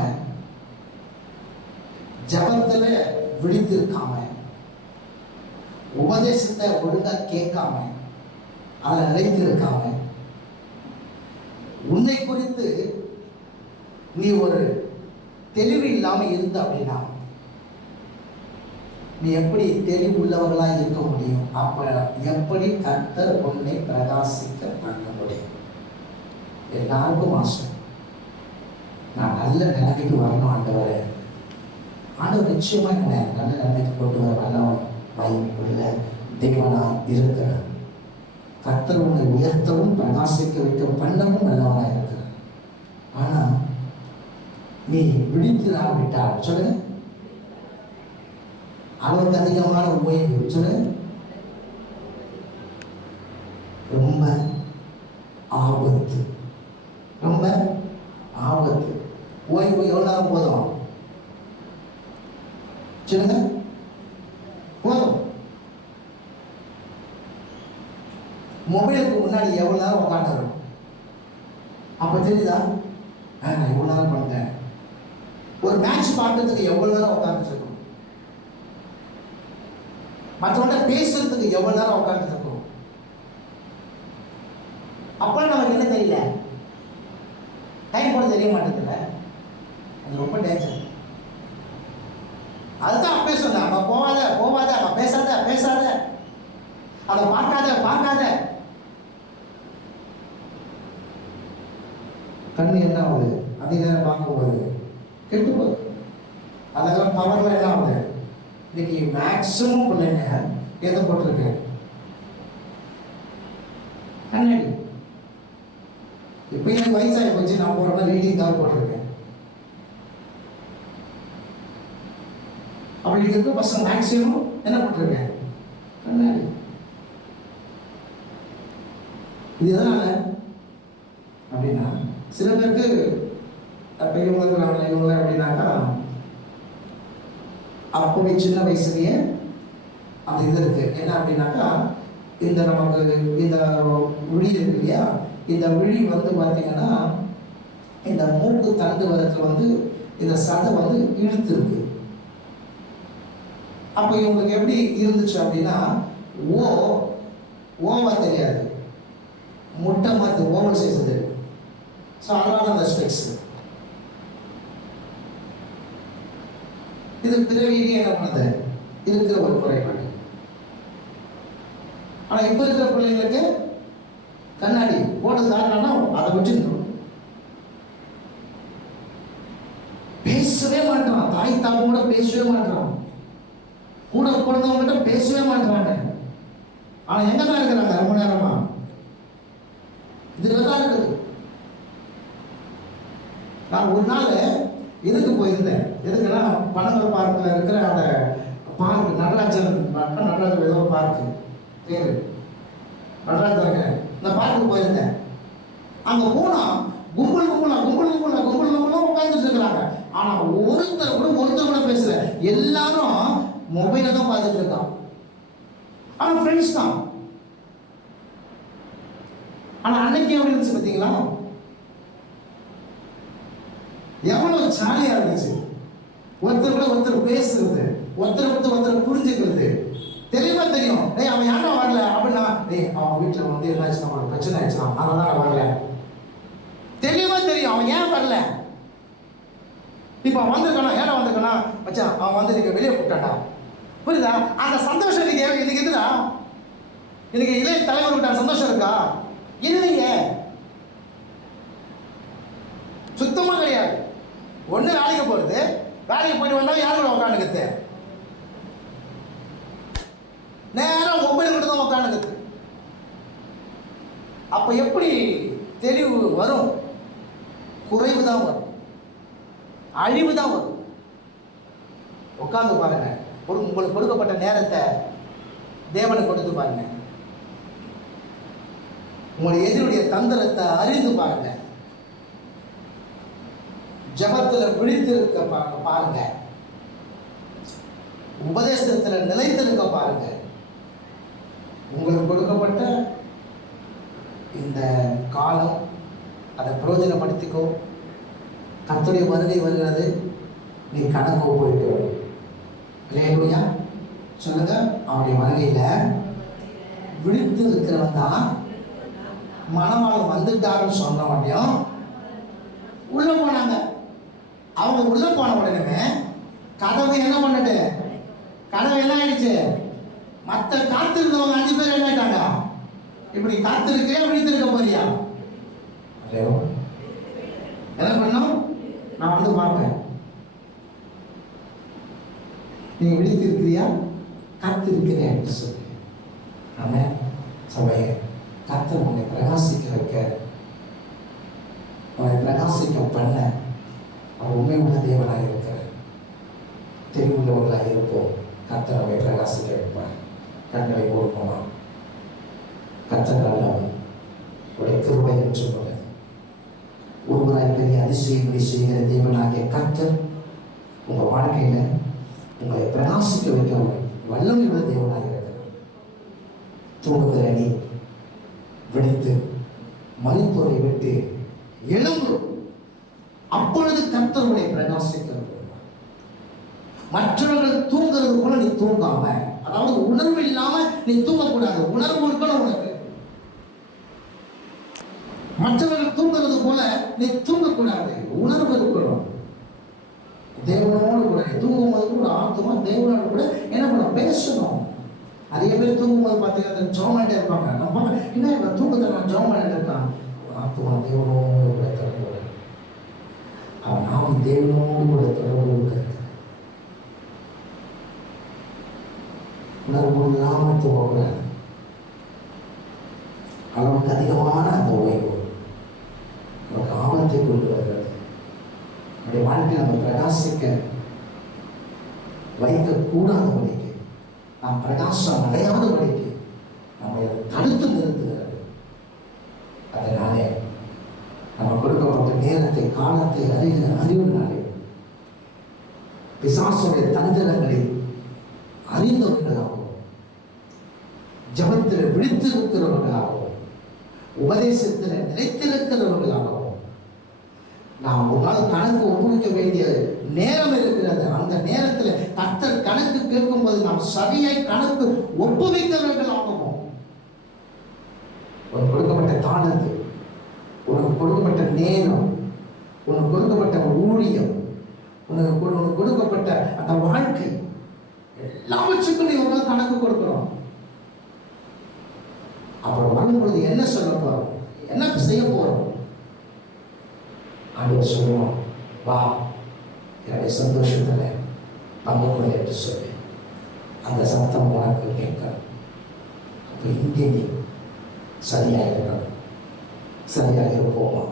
ஜபத்துல விழித்திருக்காம, உபதேசத்தை ஒழுங்கா கேட்காம, அதை நிலைத்திருக்காம, உன்னை குறித்து நீ ஒரு தெளிவு இல்லாம இருந்த அப்படின்னா நீ எப்படி தெளிவுள்ளவர்களா இருக்க முடியும்? அப்ப எப்படி கர்த்தர் உன்னை பிரகாசிக்க பண்ண முடியும்? எல்லாருக்கும் ஆசை, நான் நல்ல நிலைமைக்கு வரணும் ஆண்டவரே. ஆண்டவர் நிச்சயமா என்ன நல்ல நிலைமைக்கு கொண்டு வர வல்லவன் தேவனா இருக்கிறார். கர்த்தர் உன்னை உயர்த்தவும் பிரகாசிக்க வைக்க பண்ணவும் நல்லவனா இருக்கிறார். ஆனா நீ விழித்திராக விட்டால் சொல்லுங்க, அளவுக்கு அதிகமான ஓய்வு சொல்லு, ரொம்ப ஆபத்து, ரொம்ப ஆபத்து. ஓய்வு எவ்வளவு நேரம் போதும் சொல்லுங்க? போதும். மொபைலுக்கு முன்னாடி எவ்வளவு நேரம் உட்காந்துறோம்? அப்ப தெரியுதா நான் எவ்வளவு நேரம் பண்ணேன்? ஒரு மேட்ச் பார்க்கறதுக்கு எவ்வளவு நேரம் உட்காந்துட்டு இருக்கோம்? மற்றவங்க பேசுறதுக்கு எவ்வளவு நேரம் உட்காந்துட்டு இருக்கோம்? அப்ப நமக்கு என்ன தெரியல, டைம் போட தெரிய மாட்டேங்குதுல்ல. அது ரொம்ப டேஞ்சர். அதுதான் அப்பே சொன்ன, அவ போவாத போவாத, அவ பேசாத பேசாத, அதை பார்க்காத பார்க்காத. கண்ணு என்ன ஆகுது? அதிக நேரம் பார்க்கும்போது கெட்டு போகுது. அதெல்லாம் பவர்ல என்ன ஆகுது? இன்னைக்கு மேக்சிமம் பிள்ளைங்க எதை போட்டிருக்கு? கண்ணாடி. இப்போ எனக்கு வயசாகி போச்சு, நான் போடுற ரீடிங் தான் போட்டிருக்கேன். அப்படி இருக்க பசங்க மேக்சிமம் என்ன போட்டிருக்கேன்? கண்ணாடி. இது எதனால அப்படின்னா, சில பேருக்கு இவங்களை அப்படின்னாக்கா அப்படி சின்ன வயசுலயே அந்த இது இருக்கு. என்ன அப்படின்னாக்கா, இந்த நமக்கு இந்த விழி இருக்கு இல்லையா, இந்த விழி வந்து பார்த்தீங்கன்னா இந்த மூக்கு தண்டு வரத்துல வந்து இந்த சதை வந்து இழுத்து இருக்கு. அப்போ இவங்களுக்கு எப்படி இருந்துச்சு அப்படின்னா, ஓவா தெரியாது, முட்டை மாதிரி ஓவல் சைஸ் தெரியும். ஸோ அதனால அந்த ஸ்பெக்ஸ் இது பிறவியிலேயே என்ன பண்ணது இருக்கிற ஒரு குறைபாடு. ஆனால் இப்போ இருக்கிற பிள்ளைங்களுக்கு கண்ணாடி போட்டு காரணம்னா அதை வச்சுக்கணும். பேசவே மாட்டான், தாய் தாப்போட பேசவே மாட்டான், கூட பிறந்தவங்ககிட்ட பேசவே மாட்டாங்க. ஆனால் எங்க தான் இருக்கிறாங்க ரொம்ப நேரமா? இதுல தான் இருக்குது. நான் ஒரு நாள் இதுக்கு போயிருந்தேன். எதுக்குன்னா பனங்கல் பார்க்கில் இருக்கிற அந்த பார்க் நடராஜர் ஏதோ பார்க்கு பேர் நடராஜர், இந்த பார்க்குக்கு போயிருந்தேன். அங்கே போனால் கும்பல் உட்காந்துட்டு இருக்கிறாங்க. ஆனால் ஒருத்தர் கூட பேசல. எல்லாரும் மொபைலை தான் பார்த்துட்டு இருக்கான். ஆனால் ஃப்ரெண்ட்ஸ் தான். ஆனால் அன்னைக்கு எப்படி இருந்துச்சு பார்த்தீங்களா? எவ்வளவு ஜாலியா இருந்துச்சு. ஒருத்தர் பேசுறது, ஒருத்தர் புரிஞ்சுக்கிறது. தெளிவா தெரியும், அவன் யாரும் வரல அப்படின்னா, அவன் வீட்டுல வந்து என்ன ஆச்சுன்னா அவனுக்கு பிரச்சனை ஆயிடுச்சுனா அதனால வரல. தெளிவா தெரியும் அவன் ஏன் வரல. இப்ப அவன் வந்திருக்கானா, ஏன்னா வந்திருக்கானா, மச்சான் அவன் வந்து நீங்க வெளியே கூப்பிட்டாண்டா, புரியுதா? அந்த சந்தோஷம் இன்னைக்கு எதுடா? இன்னைக்கு இளைய தலைவர் விட்ட சந்தோஷம் இருக்கா? இல்லைங்க, சுத்தமா கிடையாது. ஒண்ணு வேலைக்கு போறது, வேலைக்கு போயிட்டு வந்தா யாரோட உட்காந்துக்குது, நேரம் மொபைல் கிட்ட தான் உட்காந்துக்குது. அப்ப எப்படி தெளிவு வரும்? குறைவு தான் வரும், அழிவு தான் வரும். உட்காந்து பாருங்க, உங்களுக்கு கொடுக்கப்பட்ட நேரத்தை தேவனுக்கு கொடுத்து பாருங்க. உங்களுடைய எதிரியுடைய தந்திரத்தை அறிந்து பாருங்க. ஜபத்தில் விழித்திருக்க பாருங்க. உபதேசத்தில் நிலைத்திருக்க பாருங்க. உங்களுக்கு கொடுக்கப்பட்ட இந்த காலம் அதை பிரயோஜனப்படுத்திக்கோ. கர்த்தருடைய வருகை வருகிறது, நீ கணக்கு போயிட்டு வரும். இல்லையா சொல்லுங்க. அவனுடைய வருகையில விழித்து இருக்கிறவன் தான் மணவாளன் வந்துட்டாருன்னு சொன்ன உடனே உள்ள போனாங்க. அவங்க உள்ள போன உடனே கதவை என்ன பண்ணிட்டு, கதவை என்ன ஆயிடுச்சு, மற்ற காத்திருந்தவங்க 5 பேர் என்ன ஆயிட்டாங்க, இப்படி காத்திருக்கே விழித்திருக்க போறியா? என்ன பண்ணும்? நான் வந்து பார்ப்பேன், நீ விழித்திருக்கிறியா, காத்திருக்கிறியா என்று சொல்லி. ஆனா சபையை கர்த்தர் உன்னை பிரகாசிக்க வைக்க, உன்னை பிரகாசிக்க பண்ண அவர் உண்மை உள்ள தேவனாக இருக்கிறார். தெரிவுள்ளவர்களாக இருப்போம். கர்த்தர் நம்மை பிரகாசிக்க வைப்பார். கண்களை கொடுப்போமா? கர்த்தர் நல்லவன், உடைய கிருபை என்று உள்ளது. ஒருவராய் பெரிய அதிசயங்களை செய்கிற தேவனாகிய கர்த்தர் உங்க வாழ்க்கையில உங்களை பிரகாசிக்க வைக்க வல்லமை உள்ள தேவனாக இருக்கிறார். தூங்குகிற நீ விழித்து மருத்துவரை விட்டு எழும்பு. அப்பொழுது கர்த்தருடைய பிரகாசிக்கிறது. மற்றவர்கள் தூங்குறது போல நீ தூங்காம, அதாவது உணர்வு இல்லாம நீ தூங்கக்கூடாது. உணர்வு இருக்கணும் உனக்கு. மற்றவர்கள் தூங்குறது போல நீ தூங்கக்கூடாது, உணர்வு இருக்கணும். தேவனோடு கூட தூங்கும் போது கூட ஆத்மா தேவனோடு கூட என்ன பண்ண பேசணும். அதே பேர் தூங்கும்போது பார்த்தீங்கன்னா ஜோம் பண்ணிட்டே இருப்பாங்க. நம்ம என்ன இவன் தூக்கத்தை நான் ஜோம் பண்ணிட்டு இருக்கான். ஆத்மா தேவனோடு கூட தொடர்பு, அவன் நாமும் தேவனோடு கூட தொடர்பு இருக்கிறது. உணர்வு இல்லாமல் தூங்கக்கூடாது. அளவுக்கு அதிகமான அந்த ஓய்வு நமக்கு ஆபத்தை கொண்டு வருகிறது. நம்முடைய வாழ்க்கையை நம்ம பிரகாசிக்க வைக்கக்கூடாதபடிக்கு, நாம் பிரகாசம் அடையாதபடிக்கு நம்மை தடுத்து நிறுத்துகிறது. அதனாலே நம்ம கொடுக்கப்பட்ட நேரத்தை, காலத்தை அறிவினாலே பிசாசுடைய தந்திரங்களை அறிந்தவர்களாகவும், ஜபத்தில் விழித்திருக்கிறவர்களாகவும், உபதேசத்தில் நிலைத்திருக்கிறவர்களாகவும் நாம் ஒரு நாள் கணக்கு ஒப்புவிக்க வேண்டிய நேரம் இருக்கிறது. அந்த நேரத்தில் கர்த்தர் கணக்கு கேட்கும்போது நாம் சரியாய் கணக்கு ஒப்புவிக்கிறவர்களாகவும், உனக்கு கொடுக்கப்பட்ட தானது, உனக்கு கொடுக்கப்பட்ட நேரம், உனக்கு கொடுக்கப்பட்ட ஊழியம், உனக்கு கொடுக்கப்பட்ட அந்த வாழ்க்கை, எல்லாவற்றுக்கும் நீ ஒரு நாள் கணக்கு கொடுக்கிறோம். அப்புறம் வரும்பொழுது என்ன சொல்ல போறோம், என்ன செய்ய போறோம்? ஆண்டவர் சொல்லுவோம், வா என்னுடைய சந்தோஷத்துல பங்கு கொள்ள என்று சொல்லி அந்த சத்தம் உனக்கு கேட்க. அப்ப இங்கே நீ சரியாக இருக்கணும், சரியாக இருப்போமா?